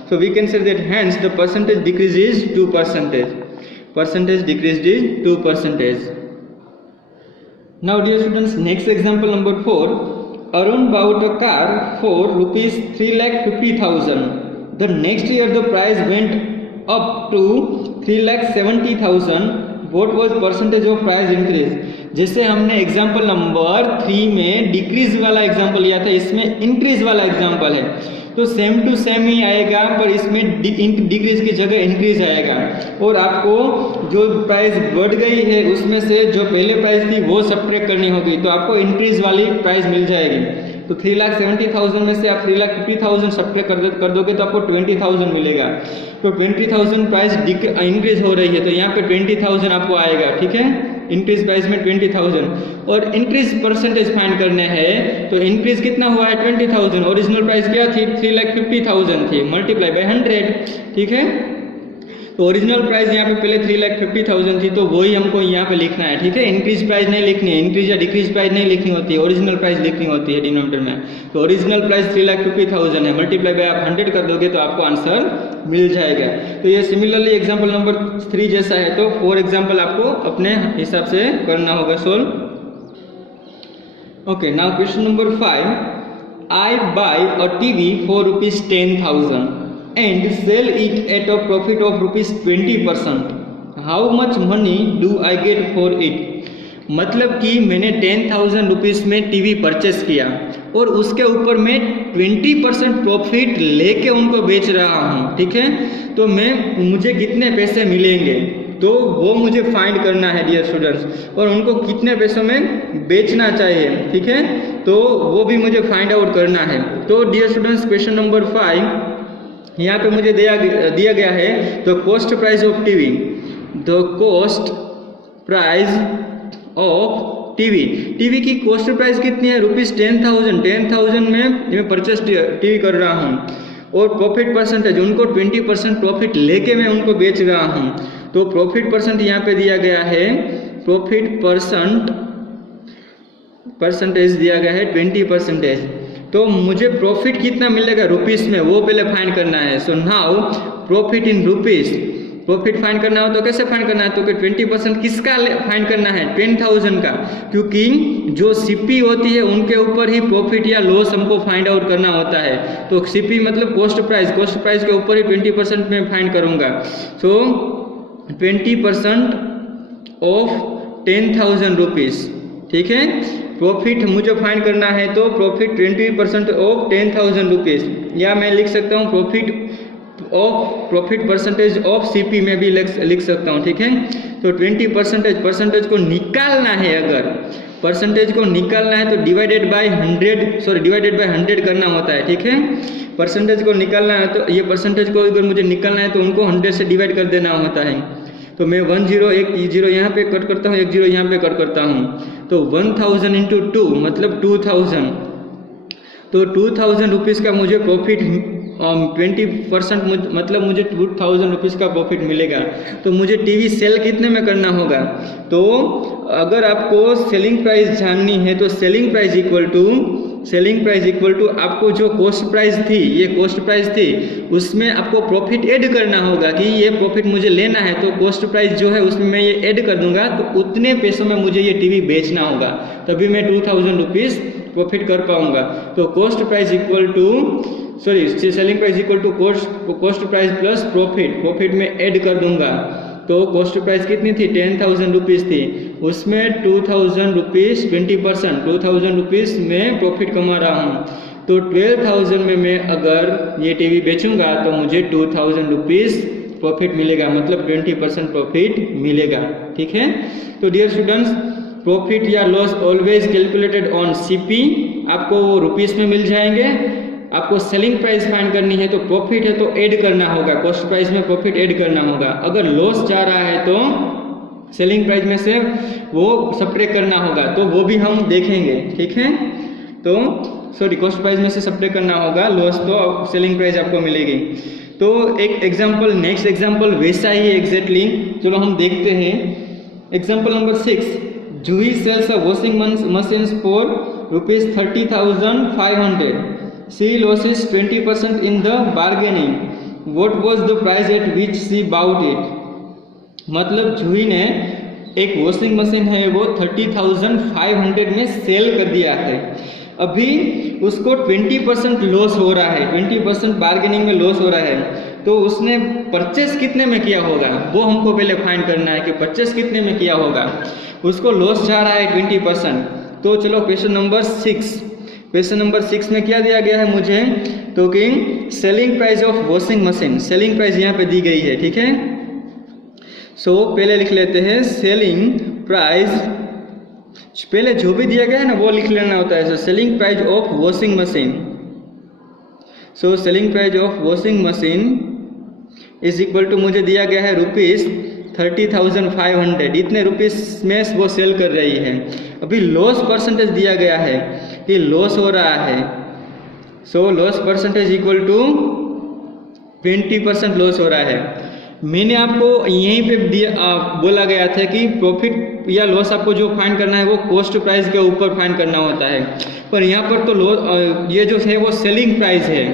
So we can say that hence the percentage decrease is 2%। Percentage decrease is 2%। Now dear students, next example number 4. Arun bought a car for rupees 3,50,000. The next year the price went up to 3,70,000. What was percentage of price increase? जैसे हमने example number 3 में decrease वाला example लिया था, इसमें increase वाला example है, तो सेम टू सेम ही आएगा, पर इसमें डिक्रीज की जगह इंक्रीज आएगा। और आपको जो प्राइस बढ़ गई है उसमें से जो पहले प्राइस थी वो सब्ट्रैक्ट करनी होगी, तो आपको इंक्रीज वाली प्राइस मिल जाएगी। तो 3,70,000 में से आप 3,50,000 सब्ट्रैक्ट कर दोगे तो आपको 20,000 मिलेगा। तो 20,000 प्राइस इंक्रीज हो रही है, तो यहाँ पे 20,000 आपको आएगा, ठीक है, इंक्रीज प्राइस में 20,000। और इंक्रीज परसेंटेज फाइंड करने हैं, तो इंक्रीज कितना हुआ है 20,000, ओरिजिनल प्राइस क्या थी 3,50,000 थी, मल्टीप्लाई बाय 100, ठीक है। तो ओरिजिनल प्राइस यहाँ पे पहले 3,50,000 थी, तो वही हमको यहाँ पे लिखना है, ठीक है। इंक्रीज प्राइस नहीं लिखनी है, इंक्रीज या डिक्रीज प्राइस नहीं लिखनी होती है, ओरिजिनल प्राइस लिखनी होती है डिनोमिनेटर में। तो ओरिजिनल प्राइस 3,50,000 है, मल्टीप्लाई बाय आप 100 कर दोगे तो आपको आंसर मिल जाएगा। तो ये सिमिलरली एग्जाम्पल नंबर 3 जैसा है, तो 4 एग्जाम्पल आपको अपने हिसाब से करना होगा solve. Okay, now question number 5, I buy a TV for ₹10,000 and sell it at a profit of ₹20%. How much money do I get for it? मतलब कि मैंने 10,000 रुपीज़ में टीवी परचेस किया और उसके ऊपर मैं 20% प्रॉफिट लेके उनको बेच रहा हूँ, ठीक है। तो मुझे कितने पैसे मिलेंगे, तो वो मुझे फाइंड करना है डियर स्टूडेंट्स, और उनको कितने पैसों में बेचना चाहिए, ठीक है, तो वो भी मुझे फाइंड आउट करना है। तो डियर स्टूडेंट्स क्वेश्चन नंबर 5 यहाँ पे मुझे दिया गया है, the cost price of TV, the cost price of TV की कॉस्ट प्राइस कितनी है ₹10,000। 10,000 में मैं परचेस टीवी कर रहा हूँ, और प्रॉफिट परसेंटेज उनको 20% प्रॉफिट लेके मैं उनको बेच रहा हूँ। तो प्रॉफिट परसेंट यहाँ पे दिया गया है, प्रॉफिट परसेंटेज दिया गया है 20%। तो मुझे प्रॉफिट कितना मिलेगा रुपीस में, वो पहले फाइंड करना है। सो नाउ प्रॉफिट इन रुपीस, प्रॉफिट फाइंड करना हो तो कैसे फाइंड करना है, तो 20% किसका फाइंड करना है 10,000 का, क्योंकि जो सीपी होती है उनके ऊपर ही प्रॉफिट या लॉस हमको फाइंड आउट करना होता है। तो सीपी मतलब कॉस्ट प्राइस के ऊपर ही 20% में फाइंड करूँगा। सो 20% ऑफ 10,000 रुपीज़, ठीक है। प्रॉफिट मुझे फाइंड करना है, तो प्रॉफिट 20% ऑफ 10,000 रुपीज़, या मैं लिख सकता हूँ प्रॉफिट परसेंटेज ऑफ सीपी में भी लिख सकता हूँ, ठीक है। तो 20% को निकालना है, अगर परसेंटेज को निकालना है तो डिवाइडेड बाय 100 करना होता है, ठीक है। परसेंटेज को निकालना है तो ये परसेंटेज को अगर मुझे निकालना है तो उनको 100 से डिवाइड कर देना होता है। तो मैं एक जीरो यहाँ पे कट करता हूँ, एक जीरो यहाँ पे कट करता हूँ, तो 1000 इंटू 2 मतलब 2000। तो 2000 रुपीज़ का मुझे प्रॉफिट 20% मतलब मुझे 2000 रुपीज़ का प्रॉफिट मिलेगा। तो मुझे टीवी सेल कितने में करना होगा, तो अगर आपको सेलिंग प्राइस जाननी है तो सेलिंग प्राइस इक्वल टू आपको जो कॉस्ट प्राइस थी, ये कॉस्ट प्राइस थी, उसमें आपको प्रॉफिट ऐड करना होगा कि ये प्रॉफिट मुझे लेना है, तो कॉस्ट प्राइस जो है उसमें मैं ये ऐड कर दूंगा, तो उतने पैसों में मुझे ये टीवी बेचना होगा, तभी मैं 2000 रुपीज़ प्रॉफिट कर पाऊंगा। तो selling price equal to cost price plus profit में ऐड कर दूंगा। तो कॉस्ट प्राइस कितनी थी 10,000 रुपीज़ थी, उसमें 2,000 रुपीज़ 20% 2,000 रुपीज़ में प्रॉफिट कमा रहा हूँ। तो 12,000 में मैं अगर ये टीवी बेचूंगा तो मुझे 2,000 रुपीज़ प्रॉफिट मिलेगा, मतलब 20% प्रॉफिट मिलेगा, ठीक है। तो डियर स्टूडेंट्स, प्रॉफिट या loss always calculated on CP, आपको वो रुपीज़ में मिल जाएंगे। आपको सेलिंग प्राइस फाइंड करनी है तो प्रॉफिट है तो ऐड करना होगा, कॉस्ट प्राइस में प्रॉफिट ऐड करना होगा। अगर लॉस जा रहा है तो सेलिंग प्राइस में से वो सब्ट्रैक्ट करना होगा, तो वो भी हम देखेंगे, ठीक है। तो कॉस्ट प्राइस में से सब्ट्रैक्ट करना होगा, लॉस तो सेलिंग प्राइस आपको मिलेगी। तो एक एग्जाम्पल, नेक्स्ट एग्जाम्पल वैसा ही एग्जैक्टली, चलो हम देखते हैं। Example number 6, Juhi sells a washing machine for ₹30,500. She loses 20% in the bargaining. What was the price at which she bought it? मतलब जूही ने एक वॉशिंग मशीन है वो 30,500 में सेल कर दिया है, अभी उसको 20% लॉस हो रहा है, 20% बार्गेनिंग में लॉस हो रहा है। तो उसने परचेस कितने में किया होगा वो हमको पहले फाइंड करना है कि परचेस कितने में किया होगा। उसको लॉस जा रहा है 20%। तो चलो क्वेश्चन नंबर 6 में क्या दिया गया है मुझे, तो कि selling price of washing machine, selling price यहाँ पे दी गई है, ठीक है। सो पहले लिख लेते हैं सेलिंग प्राइस, पहले जो भी दिया गया है ना वो लिख लेना होता है। So selling price of washing machine, so selling price of washing machine is equal to मुझे दिया गया है ₹30,500, इतने रुपीस में वो सेल कर रही है। अभी लॉस परसेंटेज दिया गया है कि लॉस हो रहा है, so loss percentage equal to 20% loss हो रहा है। मैंने आपको यहीं पे बोला गया था कि प्रॉफिट या लॉस आपको जो फाइंड करना है वो कॉस्ट प्राइस के ऊपर फाइंड करना होता है, पर यहाँ पर तो ये जो है वो सेलिंग प्राइस है,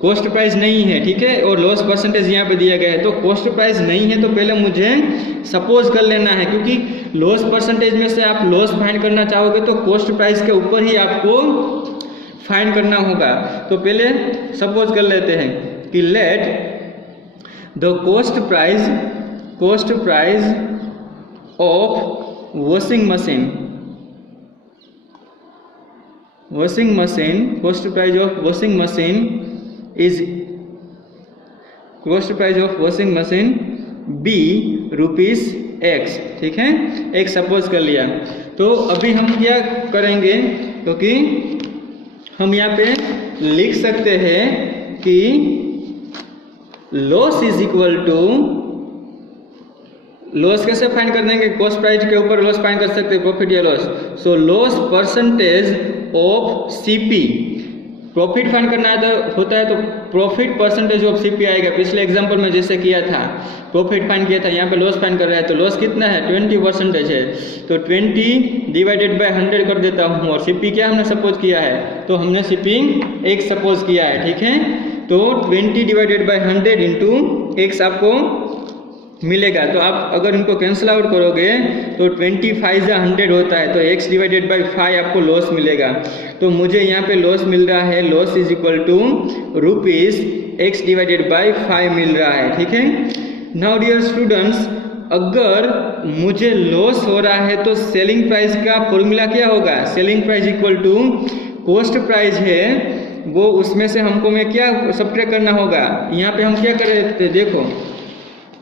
कॉस्ट प्राइस नहीं है, ठीक है। और लॉस परसेंटेज यहाँ पे दिया गया है, तो कॉस्ट प्राइस नहीं है तो पहले मुझे सपोज कर लेना है, क्योंकि लॉस परसेंटेज में से आप लॉस फाइंड करना चाहोगे तो कॉस्ट प्राइस के ऊपर ही आपको फाइंड करना होगा। तो पहले सपोज कर लेते हैं कि let the cost price of washing machine, cost price of washing machine be ₹X, ठीक है, एक सपोज कर लिया। तो अभी हम क्या करेंगे, क्योंकि हम यहाँ पे लिख सकते हैं कि loss is equal to, loss कैसे फाइंड कर देंगे, कॉस्ट प्राइस के ऊपर लॉस फाइंड कर सकते हैं, प्रॉफिट या loss. So loss percentage of CP, profit find करना होता है तो प्रॉफिट परसेंटेज ऑफ सीपी आएगा। पिछले एग्जांपल में जैसे किया था, प्रॉफिट फाइंड किया था, यहाँ पे लॉस फाइंड कर रहा है, तो लॉस कितना है 20% है, तो 20 डिवाइडेड बाय 100 कर देता हूँ। और सीपी क्या हमने सपोज किया है, तो हमने सीपी एक सपोज किया है, ठीक है। तो 20 डिवाइडेड बाय 100 इंटू X आपको मिलेगा। तो आप अगर इनको कैंसिल आउट करोगे तो 25 या 100 होता है, तो X डिवाइडेड बाई 5 आपको लॉस मिलेगा। तो मुझे यहाँ पे लॉस मिल रहा है, loss is equal to ₹X divided by 5 मिल रहा है, ठीक है। नाउ डियर स्टूडेंट्स, अगर मुझे लॉस हो रहा है तो सेलिंग प्राइस का फॉर्मूला क्या होगा, selling price equal to cost price है वो, उसमें से हमको में क्या सब्ट्रैक्ट करना होगा। यहाँ पे हम क्या कर रहे थे, देखो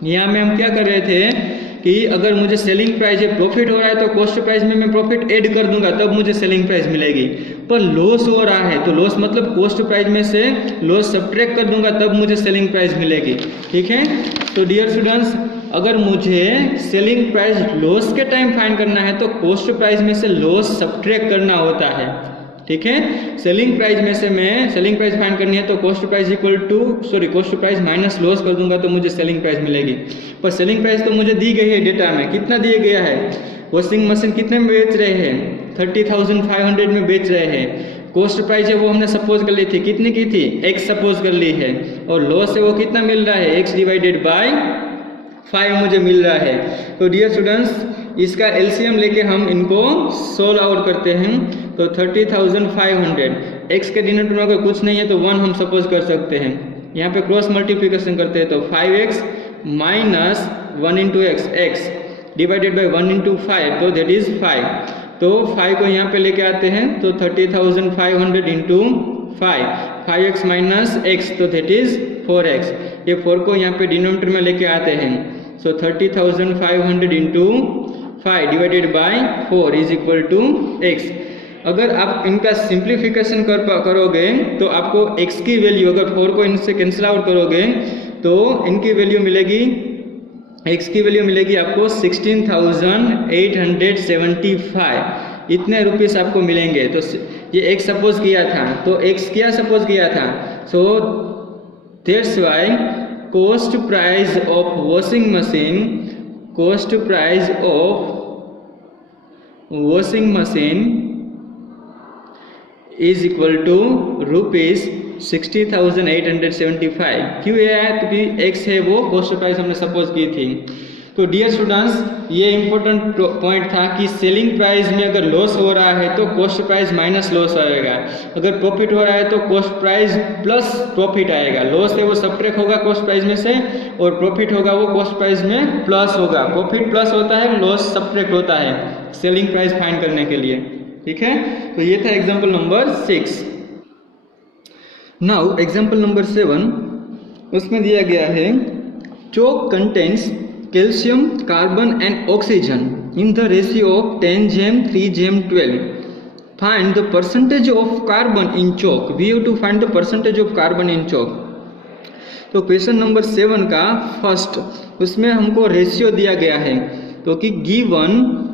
यहाँ में हम क्या कर रहे थे कि अगर मुझे सेलिंग प्राइस है, प्रॉफिट हो रहा है तो कॉस्ट प्राइस में मैं प्रॉफिट ऐड कर दूंगा तब मुझे सेलिंग प्राइस मिलेगी। पर लॉस हो रहा है तो लॉस मतलब कॉस्ट प्राइस में से लॉस सब्ट्रैक्ट कर दूंगा तब मुझे सेलिंग प्राइस मिलेगी, ठीक है। तो डियर स्टूडेंट्स, अगर मुझे सेलिंग प्राइस लॉस के टाइम फाइंड करना है तो कॉस्ट प्राइस में से लॉस सब्ट्रैक्ट करना होता है, ठीक है। सेलिंग प्राइस में से मैं सेलिंग प्राइस फाइंड करनी है तो कॉस्ट प्राइस माइनस लॉस कर दूंगा तो मुझे सेलिंग प्राइस मिलेगी। पर सेलिंग प्राइस तो मुझे दी गई है डेटा में, कितना दिया गया है, वॉशिंग मशीन कितने में बेच रहे हैं, 30,500 में बेच रहे हैं। कॉस्ट प्राइस है वो हमने सपोज कर ली थी, कितनी की थी, X सपोज कर ली है। और लॉस है वो कितना मिल रहा है, X डिवाइडेड बाय 5 मुझे मिल रहा है। तो डियर स्टूडेंट्स, इसका एलसीएम लेके हम इनको सोल्व आउट करते हैं। तो 30,500, X के डिनोमिनेटर में अगर कुछ नहीं है तो 1 हम सपोज कर सकते हैं। यहाँ पे क्रॉस मल्टीप्लिकेशन करते हैं तो 5x minus 1 into x divided by 1 into 5, तो दैट इज 5। तो 5 को यहाँ पे लेके आते हैं तो 30,500 इंटू 5x माइनस x, तो दैट इज 4x। ये 4 को यहाँ पे डिनोमिनेटर में लेके आते हैं। So 30,500 into 5 divided by 4 is equal to x। अगर आप इनका सिंप्लीफिकेशन करोगे तो आपको x की वैल्यू, अगर 4 को इनसे कैंसिल आउट करोगे तो इनकी वैल्यू मिलेगी, x की वैल्यू मिलेगी आपको 16,875, इतने रुपीस आपको मिलेंगे। तो ये x सपोज किया था, तो x क्या सपोज किया था, so that's why cost price of washing machine is equal to ₹60,875। क्यों है, क्योंकि x है वो कॉस्ट प्राइस हमने सपोज की थी। तो तो डियर स्टूडेंट्स, ये इम्पोर्टेंट पॉइंट था कि सेलिंग प्राइस में अगर लॉस हो रहा है तो कॉस्ट प्राइस माइनस लॉस आएगा, अगर प्रॉफिट हो रहा है तो कॉस्ट प्राइस प्लस प्रॉफिट आएगा। लॉस है वो सब्ट्रैक्ट होगा कॉस्ट प्राइस में से और प्रॉफिट होगा वो कॉस्ट प्राइस में प्लस होगा। प्रॉफिट प्लस होता है, लॉस सब्ट्रैक्ट होता है सेलिंग प्राइस फाइंड करने के लिए। ठीक है, तो ये था example number 6। Now example number 7, उसमें दिया गया है chalk contains calcium, carbon and oxygen in the ratio of 10 3 12. Find the percentage of carbon in chalk. We have to find the percentage of carbon in chalk. तो question number 7 का first, उसमें हमको ratio दिया गया है, तो कि given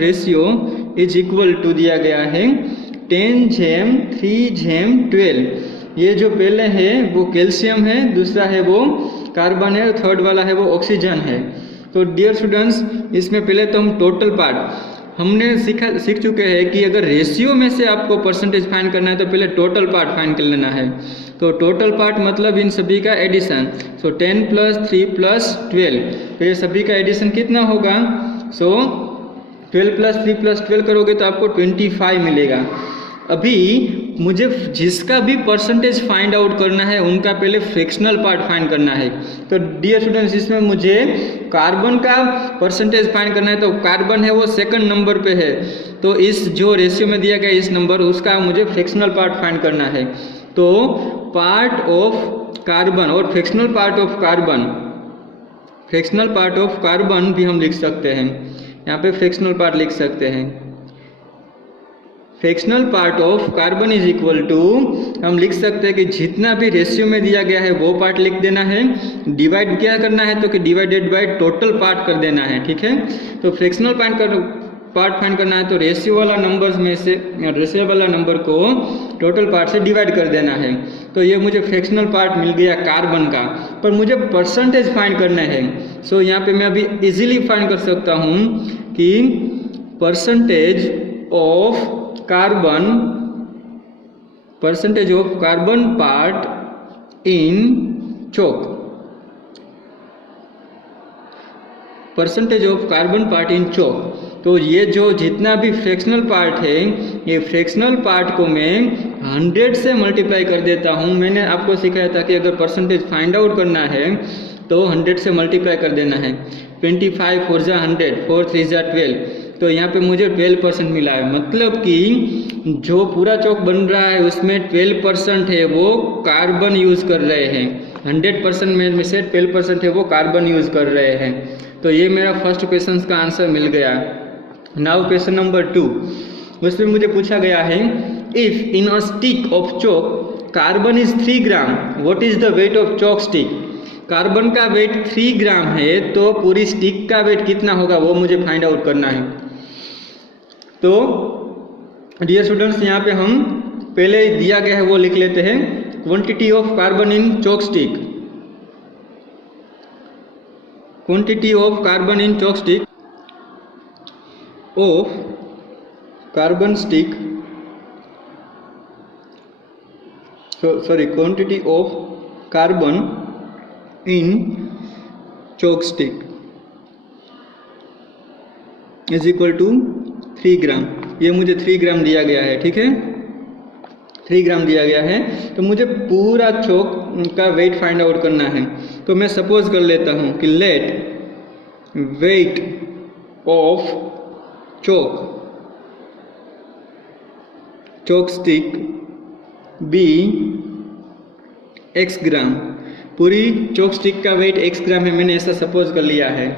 ratio is equal to दिया गया है 10 3 12. ये जो पहले है वो कैल्शियम है, दूसरा है वो कार्बन है, थर्ड वाला है वो ऑक्सीजन है। तो डियर स्टूडेंट्स, इसमें पहले तो हम टोटल पार्ट हमने सीख चुके हैं कि अगर रेशियो में से आपको परसेंटेज फाइंड करना है तो पहले टोटल पार्ट फाइंड कर लेना है। तो टोटल पार्ट मतलब इन सभी का एडिशन, सो 10 + 3 + 12, तो ये सभी का एडिशन कितना होगा? सो 12 + 3 + 12 करोगे तो आपको 25 मिलेगा। अभी मुझे जिसका भी परसेंटेज फाइंड आउट करना है उनका पहले फ्रैक्शनल पार्ट फाइंड करना है। तो डियर स्टूडेंट्स, इसमें मुझे कार्बन का परसेंटेज फाइंड करना है, तो कार्बन है वो सेकंड नंबर पे है, तो इस जो रेशियो में दिया गया इस नंबर, उसका मुझे फ्रैक्शनल पार्ट फाइंड करना है। तो पार्ट ऑफ कार्बन और फ्रैक्शनल पार्ट ऑफ कार्बन भी हम लिख सकते हैं, यहाँ पे फ्रैक्शनल पार्ट लिख सकते हैं। Fractional part of carbon is equal to, हम लिख सकते हैं कि जितना भी रेशियो में दिया गया है वो पार्ट लिख देना है, डिवाइड क्या करना है तो कि डिवाइडेड बाय टोटल पार्ट कर देना है। ठीक है, तो फ्रैक्शनल पार्ट फाइंड करना है तो रेशियो वाला नंबर को टोटल पार्ट से डिवाइड कर देना है। तो ये मुझे फ्रैक्शनल पार्ट मिल गया कार्बन का, पर मुझे परसेंटेज फाइंड करना है। सो यहाँ पे मैं अभी इजीली फाइंड कर सकता हूँ कि percentage of carbon part in chalk, percentage of carbon part in chalk. तो ये जो जितना भी फ्रैक्शनल पार्ट है, ये फ्रैक्शनल पार्ट को मैं 100 से मल्टीप्लाई कर देता हूँ। मैंने आपको सिखाया था कि अगर परसेंटेज फाइंड आउट करना है तो 100 से मल्टीप्लाई कर देना है। 25 4 × 100, 4 3 × 12, तो यहाँ पे मुझे 12% मिला है। मतलब कि जो पूरा चौक बन रहा है उसमें 12% है वो कार्बन यूज़ कर रहे हैं, 100% में से 12% है वो कार्बन यूज़ कर रहे हैं। तो ये मेरा फर्स्ट क्वेश्चन का आंसर मिल गया। नाउ क्वेश्चन नंबर 2, उसमें मुझे पूछा गया है if in a stick of chalk carbon is 3 gram, what is the wait of chalk stick? Carbon का वेट 3 ग्राम है तो पूरी स्टिक का वेट कितना होगा वो मुझे फाइंड आउट करना है। तो डियर स्टूडेंट्स, यहाँ पे हम पहले दिया गया है वो लिख लेते हैं, quantity of carbon in chalk stick, quantity of carbon in chalk stick of carbon stick, quantity of carbon in chalk stick is equal to 3 gram. ये मुझे 3 ग्राम दिया गया है। ठीक है, 3 ग्राम दिया गया है, तो मुझे पूरा चौक का वेट फाइंड आउट करना है। तो मैं सपोज कर लेता हूँ कि let weight of chalk stick be x gram. पूरी चौक स्टिक का वेट x ग्राम है, मैंने ऐसा सपोज कर लिया है।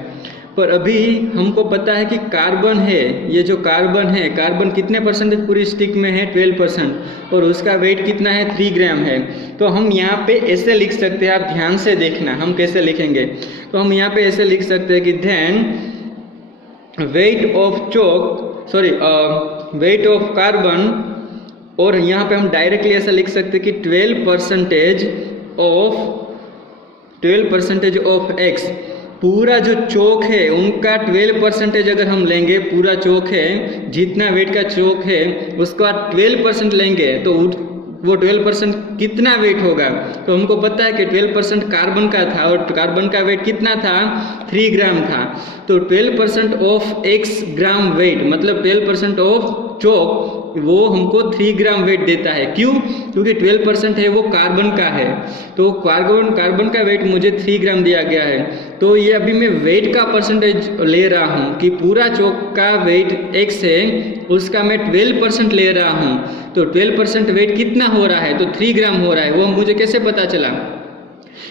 पर अभी हमको पता है कि कार्बन है, ये जो कार्बन है, कार्बन कितने परसेंटेज पूरी स्टिक में है? 12%, और उसका वेट कितना है? 3 ग्राम है। तो हम यहाँ पे ऐसे लिख सकते हैं, आप ध्यान से देखना हम कैसे लिखेंगे। तो हम यहाँ पे ऐसे लिख सकते हैं कि देन वेट ऑफ कार्बन, और यहाँ पे हम डायरेक्टली ऐसा लिख सकते हैं कि 12% ऑफ x। पूरा जो चौक है उनका 12% अगर हम लेंगे, पूरा चौक है जितना वेट का चौक है उसका 12% लेंगे तो वो 12% कितना वेट होगा, तो हमको पता है कि 12% कार्बन का था और कार्बन का वेट कितना था 3 ग्राम था। तो 12% ऑफ x ग्राम वेट मतलब 12% ऑफ चॉक वो हमको 3 ग्राम वेट देता है। क्यों? क्योंकि 12% है वो कार्बन का है, तो कार्बन का वेट मुझे 3 ग्राम दिया गया है। तो ये अभी मैं वेट का परसेंटेज ले रहा हूँ कि पूरा चॉक का वेट x है, उसका मैं 12% ले रहा हूँ। तो 12% वेट कितना हो रहा है, तो 3 ग्राम हो रहा है। वो मुझे कैसे पता चला?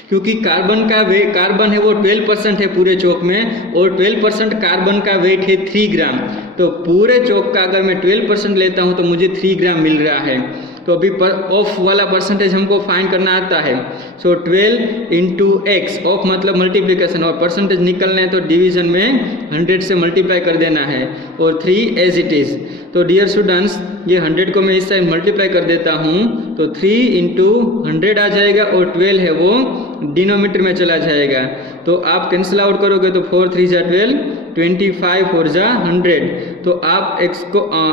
क्योंकि कार्बन है वो 12% है पूरे चॉक में और 12% कार्बन का वेट है 3 ग्राम। तो पूरे चॉक का अगर मैं 12% लेता हूँ तो मुझे 3 ग्राम मिल रहा है। तो अभी ऑफ वाला परसेंटेज हमको फाइंड करना आता है। सो 12 इंटू एक्स, ऑफ मतलब मल्टीप्लिकेशन और परसेंटेज निकलना है तो डिवीजन में 100 से मल्टीप्लाई कर देना है और 3 एज इट इज़। तो डियर स्टूडेंट्स, ये 100 को मैं इस साइड मल्टीप्लाई कर देता हूँ तो 3 इंटू 100 आ जाएगा और 12 है वो डिनोमीटर में चला जाएगा। तो आप कैंसिल आउट करोगे तो 4 3 जा 12, 25 4 जा 100। तो आप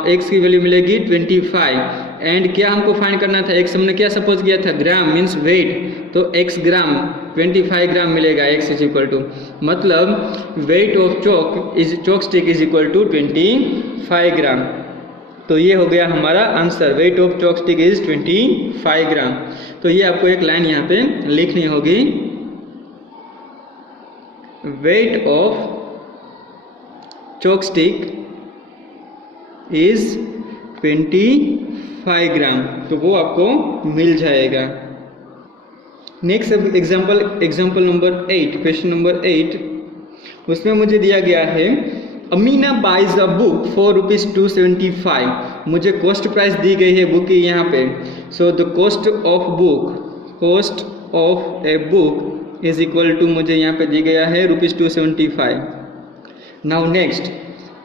x की वैल्यू मिलेगी 25। एंड क्या हमको फाइंड करना था? x हमने क्या सपोज किया था? ग्राम मीन्स वेट, तो x ग्राम 25 ग्राम मिलेगा। x इज इक्वल टू मतलब weight of chalk stick is equal to 25 gram. तो ये हो गया हमारा answer, weight of chalk stick is 25 gram. तो ये आपको एक लाइन यहाँ पे लिखनी होगी, weight of chalk stick is 25 gram, तो वो आपको मिल जाएगा। Next example number 8, question number 8, उसमें मुझे दिया गया है Amina buys a book for ₹275। मुझे कॉस्ट प्राइस दी गई है बुक की यहाँ पे। So the cost of a book is equal to, मुझे यहाँ पे दी गया है ₹275। Now next,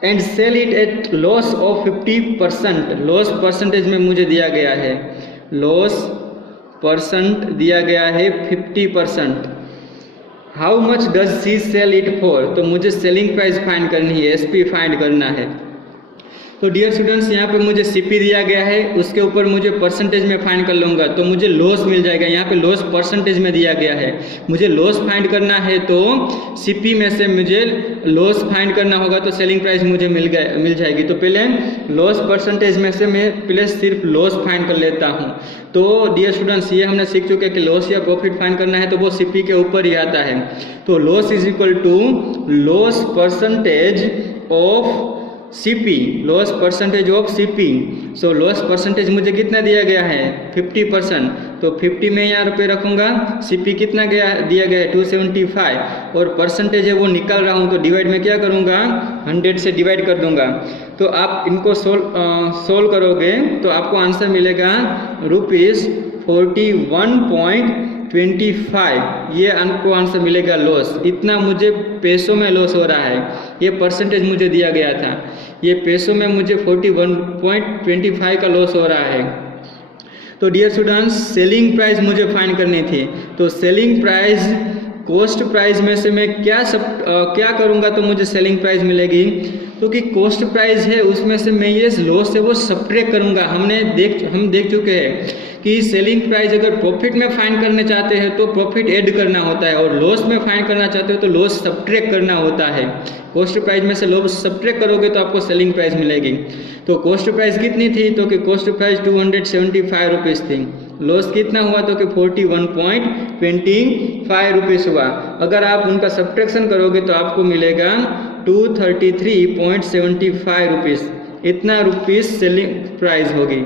and sell it at loss of 50%। Loss percentage में मुझे दिया गया है, लॉस परसेंट दिया गया है 50%। How much does she sell it for, तो मुझे सेलिंग प्राइस फाइंड करनी है, एसपी फाइंड करना है। तो डियर स्टूडेंट्स, यहाँ पे मुझे सीपी दिया गया है, उसके ऊपर मुझे परसेंटेज में फाइंड कर लूँगा तो मुझे लॉस मिल जाएगा। यहाँ पे लॉस परसेंटेज में दिया गया है, मुझे लॉस फाइंड करना है तो सीपी में से मुझे लॉस फाइंड करना होगा तो सेलिंग प्राइस मुझे मिल जाएगी। तो पहले लॉस परसेंटेज में से मैं पहले सिर्फ लॉस फाइंड कर लेता हूँ। तो डियर स्टूडेंट्स, ये हमने सीख चुके हैं कि लॉस या प्रॉफिट फाइंड करना है तो वो सीपी के ऊपर ही आता है। तो loss is equal to loss percentage of CP, loss percentage of CP. So loss percentage मुझे कितना दिया गया है 50%, तो 50 में यहाँ पे रखूँगा। सीपी कितना दिया गया है 275 और परसेंटेज है वो निकाल रहा हूँ तो डिवाइड में क्या करूँगा 100 से डिवाइड कर दूँगा। तो आप इनको सोल्व करोगे तो आपको आंसर मिलेगा ₹41.25। ये आपको आंसर मिलेगा लॉस। इतना मुझे पैसों में लॉस हो रहा है, ये परसेंटेज मुझे दिया गया था, ये पैसों में मुझे 41.25 का लॉस हो रहा है। तो डियर स्टूडेंट्स, सेलिंग प्राइस मुझे फाइंड करनी थी। तो सेलिंग प्राइस कॉस्ट प्राइस में से मैं क्या करूँगा तो मुझे सेलिंग प्राइस मिलेगी। क्योंकि कॉस्ट प्राइस है उसमें से मैं ये लॉस है वो सब्ट्रैक्ट करूँगा। हम देख चुके हैं कि सेलिंग प्राइस अगर प्रॉफिट में फाइंड करना चाहते हैं तो प्रॉफिट ऐड करना होता है और लॉस में फाइंड करना चाहते हो तो लॉस सब्ट्रैक्ट करना होता है। कॉस्ट प्राइस में से लॉस सब्ट्रैक्ट करोगे तो आपको सेलिंग प्राइस मिलेगी। तो कॉस्ट प्राइस कितनी थी, तो कि कॉस्ट प्राइस 275 रुपीज़ थी। लॉस कितना हुआ तो कि 41.25 रुपीज़ हुआ। अगर आप उनका सब्ट्रैक्शन करोगे तो आपको मिलेगा 233.75 रुपीज़। इतना रुपीज़ सेलिंग प्राइस होगी,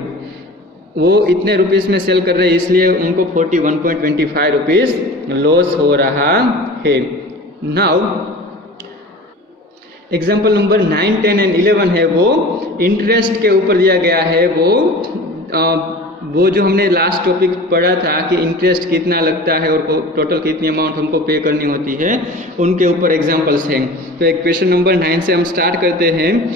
वो इतने रुपीज़ में सेल कर रहे हैं इसलिए उनको 41.25 रुपीज़ लॉस हो रहा है। नाउ एग्जाम्पल नंबर 9, 10 एंड 11 है वो इंटरेस्ट के ऊपर दिया गया है। वो जो हमने लास्ट टॉपिक पढ़ा था कि इंटरेस्ट कितना लगता है और टोटल कितनी अमाउंट हमको पे करनी होती है, उनके ऊपर एग्जाम्पल्स हैं। तो एक क्वेश्चन नंबर 9 से हम स्टार्ट करते हैं।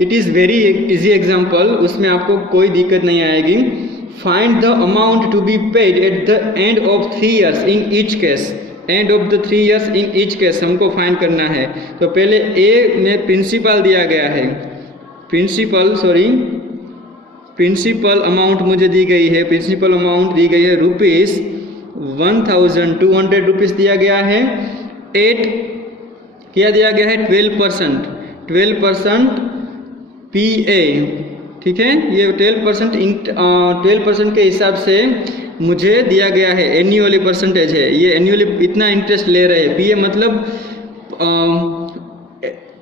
It is very easy example, उसमें आपको कोई दिक्कत नहीं आएगी। Find the amount to be paid at the end of 3 years in each case. End of the 3 years in each case हमको फाइंड करना है। तो पहले ए में प्रिंसिपल दिया गया है, प्रिंसिपल अमाउंट मुझे दी गई है, प्रिंसिपल अमाउंट दी गई है ₹1200 रुपीज़ दिया गया है। एट क्या दिया गया है 12% PA, ठीक है, ये 12% के हिसाब से मुझे दिया गया है, एन्युअली परसेंटेज है, ये एन्युअली इतना इंटरेस्ट ले रहे हैं। PA मतलब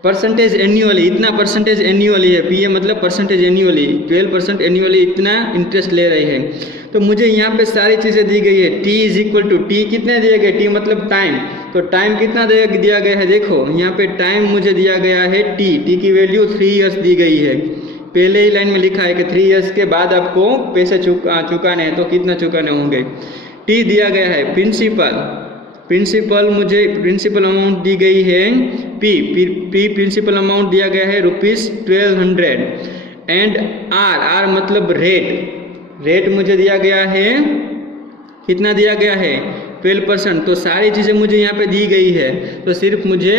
परसेंटेज एन्युअली, इतना परसेंटेज एन्युअली है, PA मतलब परसेंटेज एन्युअली, 12% एन्युअली इतना इंटरेस्ट ले रहे हैं। तो मुझे यहाँ पे सारी चीज़ें दी गई है। T is equal to, T कितने दिए गए, T मतलब टाइम, तो टाइम कितना दिया गया है, देखो यहाँ पे टाइम मुझे दिया गया है T की वैल्यू 3 इयर्स दी गई है। पहले ही लाइन में लिखा है कि 3 इयर्स के बाद आपको पैसे चुकाने हैं, तो कितना चुकाने होंगे। T दिया गया है। प्रिंसिपल मुझे प्रिंसिपल अमाउंट दी गई है P प्रिंसिपल अमाउंट दिया गया है ₹1200 एंड R मतलब रेट मुझे दिया गया है, कितना दिया गया है 12%। तो सारी चीज़ें मुझे यहाँ पे दी गई है, तो सिर्फ मुझे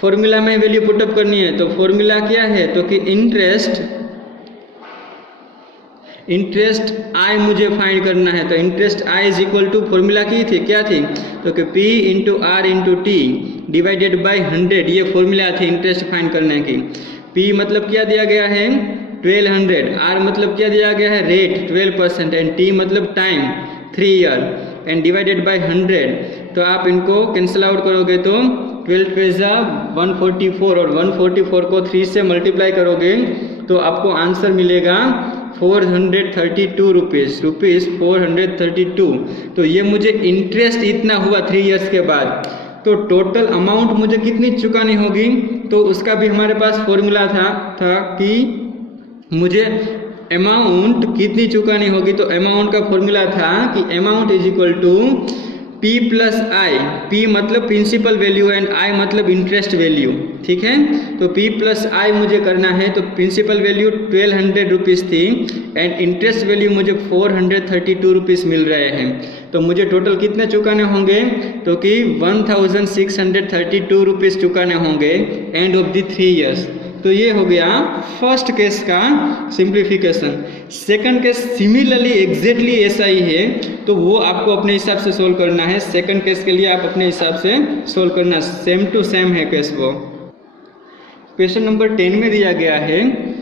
फॉर्मूला में वैल्यू पुटअप करनी है। तो फॉर्मूला क्या है, तो कि इंटरेस्ट I मुझे फाइंड करना है। तो interest I is equal to, formula की थी क्या थी, तो कि P into R into T divided by 100, ये फॉर्मूला थी इंटरेस्ट फाइंड करने की। P मतलब क्या दिया गया है 1200, R मतलब क्या दिया गया है रेट 12% एंड T मतलब time 3 year and divided by 100। तो आप इनको कैंसिल आउट करोगे तो 12 पैसा 144 और 144 को 3 से मल्टीप्लाई करोगे तो आपको आंसर मिलेगा 432 रुपीज़ 432। तो ये मुझे इंटरेस्ट इतना हुआ 3 इयर्स के बाद। तो टोटल अमाउंट मुझे कितनी चुकानी होगी, तो उसका भी हमारे पास फॉर्मूला था कि मुझे अमाउंट कितनी चुकानी होगी। तो अमाउंट का फॉर्मूला था कि amount is equal to P plus I, P मतलब प्रिंसिपल वैल्यू एंड I मतलब इंटरेस्ट वैल्यू, ठीक है। तो P प्लस I मुझे करना है, तो प्रिंसिपल वैल्यू 1200 रुपीज़ थी एंड इंटरेस्ट वैल्यू मुझे 432 रुपीज़ मिल रहे हैं। तो मुझे टोटल कितने चुकाने होंगे, तो कि 1632 रुपीज़ चुकाने होंगे एंड ऑफ द 3 इयर्स। तो ये हो गया फर्स्ट केस का simplification. Second case similarly exactly ऐसा ही है, तो वो आपको अपने हिसाब से सोल्व करना है। सेकंड केस के लिए आप अपने हिसाब से सोल्व करना, सेम टू सेम है केस वो। क्वेश्चन नंबर 10 में दिया गया है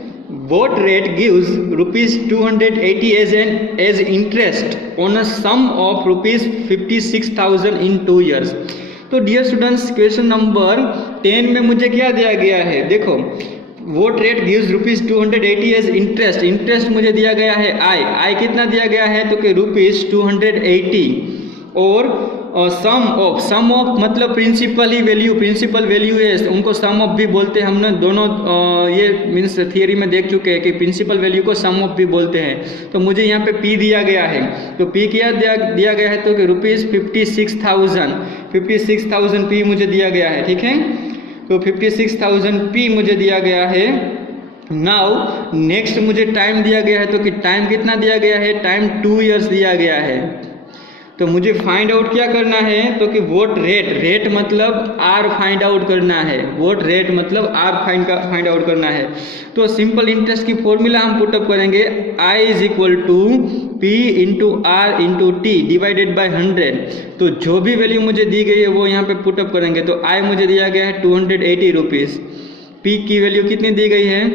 what rate gives ₹280 as interest on a sum of ₹56,000 in 2 years। तो डियर स्टूडेंट्स क्वेश्चन नंबर 10 में मुझे क्या दिया गया है, देखो what rate gives ₹280 as interest मुझे दिया गया है I कितना दिया गया है, तो कि ₹280 और सम ऑफ मतलब प्रिंसिपल वैल्यू है, उनको सम ऑफ भी बोलते हैं। हमने दोनों ये मीन्स थियरी में देख चुके हैं कि प्रिंसिपल वैल्यू को सम ऑफ भी बोलते हैं। तो मुझे यहाँ पे P दिया गया है, तो P क्या दिया गया है, तो कि ₹56,000 P मुझे दिया गया है, ठीक है। तो 56,000 P मुझे दिया गया है। नाउ नेक्स्ट मुझे टाइम दिया गया है, तो कि टाइम कितना दिया गया है, टाइम 2 इयर्स दिया गया है। तो मुझे फाइंड आउट क्या करना है, तो कि वोट रेट मतलब आर फाइंड आउट करना है, वोट रेट मतलब आर फाइंड आउट करना है। तो सिंपल इंटरेस्ट की फॉर्मूला हम पुटअप करेंगे, I is equal to P into R into T divided by 100। तो जो भी वैल्यू मुझे दी गई है वो यहाँ पे पुटअप करेंगे। तो I मुझे दिया गया है 280 रुपीज़, P की वैल्यू कितनी दी गई है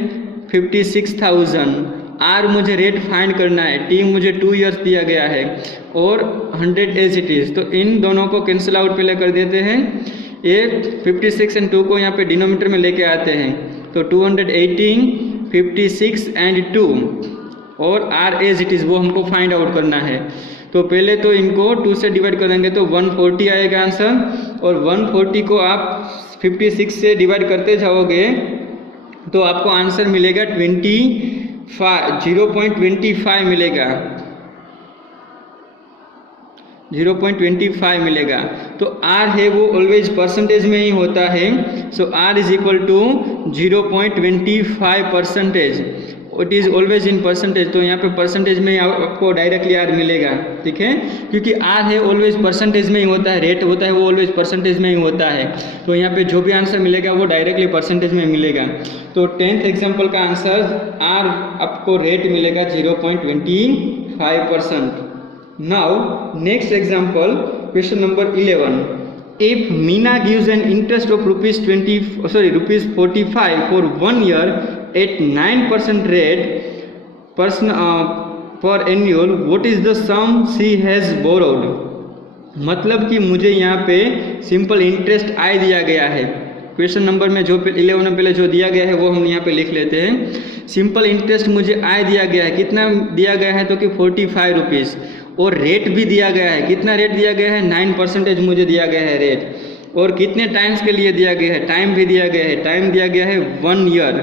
56,000, आर मुझे रेट फाइंड करना है, टी मुझे 2 इयर्स दिया गया है और 100 एज इट इज़। तो इन दोनों को कैंसिल आउट पहले कर देते हैं। ये 56 एंड 2 को यहाँ पे डिनोमीटर में लेके आते हैं। तो 218, 56 एंड 2 और आर एज इट इज़ वो हमको फाइंड आउट करना है। तो पहले तो इनको 2 से डिवाइड करेंगे तो 140 आएगा आंसर, और 140 को आप 56 से डिवाइड करते जाओगे तो आपको आंसर मिलेगा 0.25 मिलेगा, 0.25 मिलेगा। तो आर है वो ऑलवेज परसेंटेज में ही होता है। So R is equal to 0.25%। It is always in percentage, तो यहाँ पे परसेंटेज में आपको डायरेक्टली आर मिलेगा, ठीक है, क्योंकि आर है ऑलवेज परसेंटेज में ही होता है, रेट होता है वो ऑलवेज परसेंटेज में ही होता है, तो यहाँ पे जो भी आंसर मिलेगा वो डायरेक्टली परसेंटेज में मिलेगा। तो 10th एग्जाम्पल का आंसर आर आपको रेट मिलेगा 0.25%। Now next example, question number 11। If Meena gives an interest of rupees 45 for 1 year at 9% rate per annual, what is the sum she has borrowed? मतलब कि मुझे यहाँ पे सिंपल इंटरेस्ट आई दिया गया है। क्वेश्चन नंबर में जो 11 में पहले जो दिया गया है वो हम यहाँ पे लिख लेते हैं। सिंपल इंटरेस्ट मुझे आई दिया गया है, कितना दिया गया है तो कि 45 रुपीज़, और रेट भी दिया गया है, कितना रेट दिया गया है 9% मुझे दिया गया है रेट, और कितने टाइम्स के लिए दिया गया है, टाइम भी दिया गया है, टाइम दिया गया है 1 ईयर।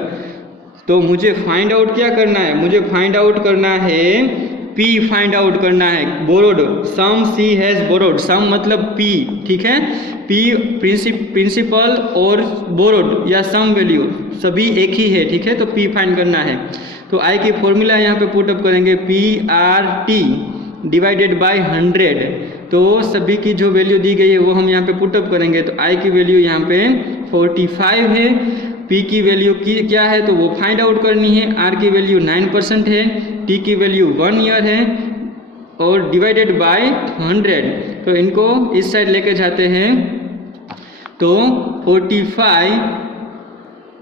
तो मुझे फाइंड आउट क्या करना है, मुझे फाइंड आउट करना है P फाइंड आउट करना है, borrowed, sum she has borrowed, sum मतलब P, ठीक है, P प्रिंसिपल और बोरोड या सम वैल्यू सभी एक ही है, ठीक है, तो P फाइंड करना है। तो I की फॉर्मूला यहाँ पे पुटअप करेंगे PRT डिवाइडेड बाय 100, तो सभी की जो वैल्यू दी गई है वो हम यहाँ पे पुटअप करेंगे। तो I की वैल्यू यहाँ पे 45 है, P की वैल्यू क्या है तो वो फाइंड आउट करनी है, R की वैल्यू 9% है, T की वैल्यू 1 ईयर है, और डिवाइडेड बाय 100, तो इनको इस साइड लेके जाते हैं तो 45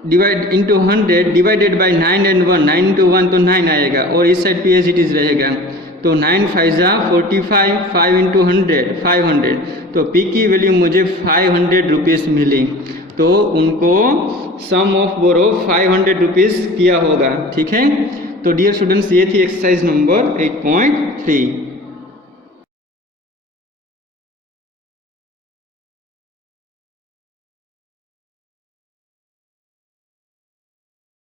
divide into 100 divided by 9 and 1, 9 into 1 तो 9 आएगा, और इस side P as it is रहेगा, तो 9 5 45, 5 इंटू 100 500, तो P की वैल्यू मुझे 500 रुपीज़ मिली, तो उनको सम ऑफ बोरो 500 रुपीज़ किया होगा, ठीक है। तो डियर स्टूडेंट्स, ये थी एक्सरसाइज नंबर 8.3।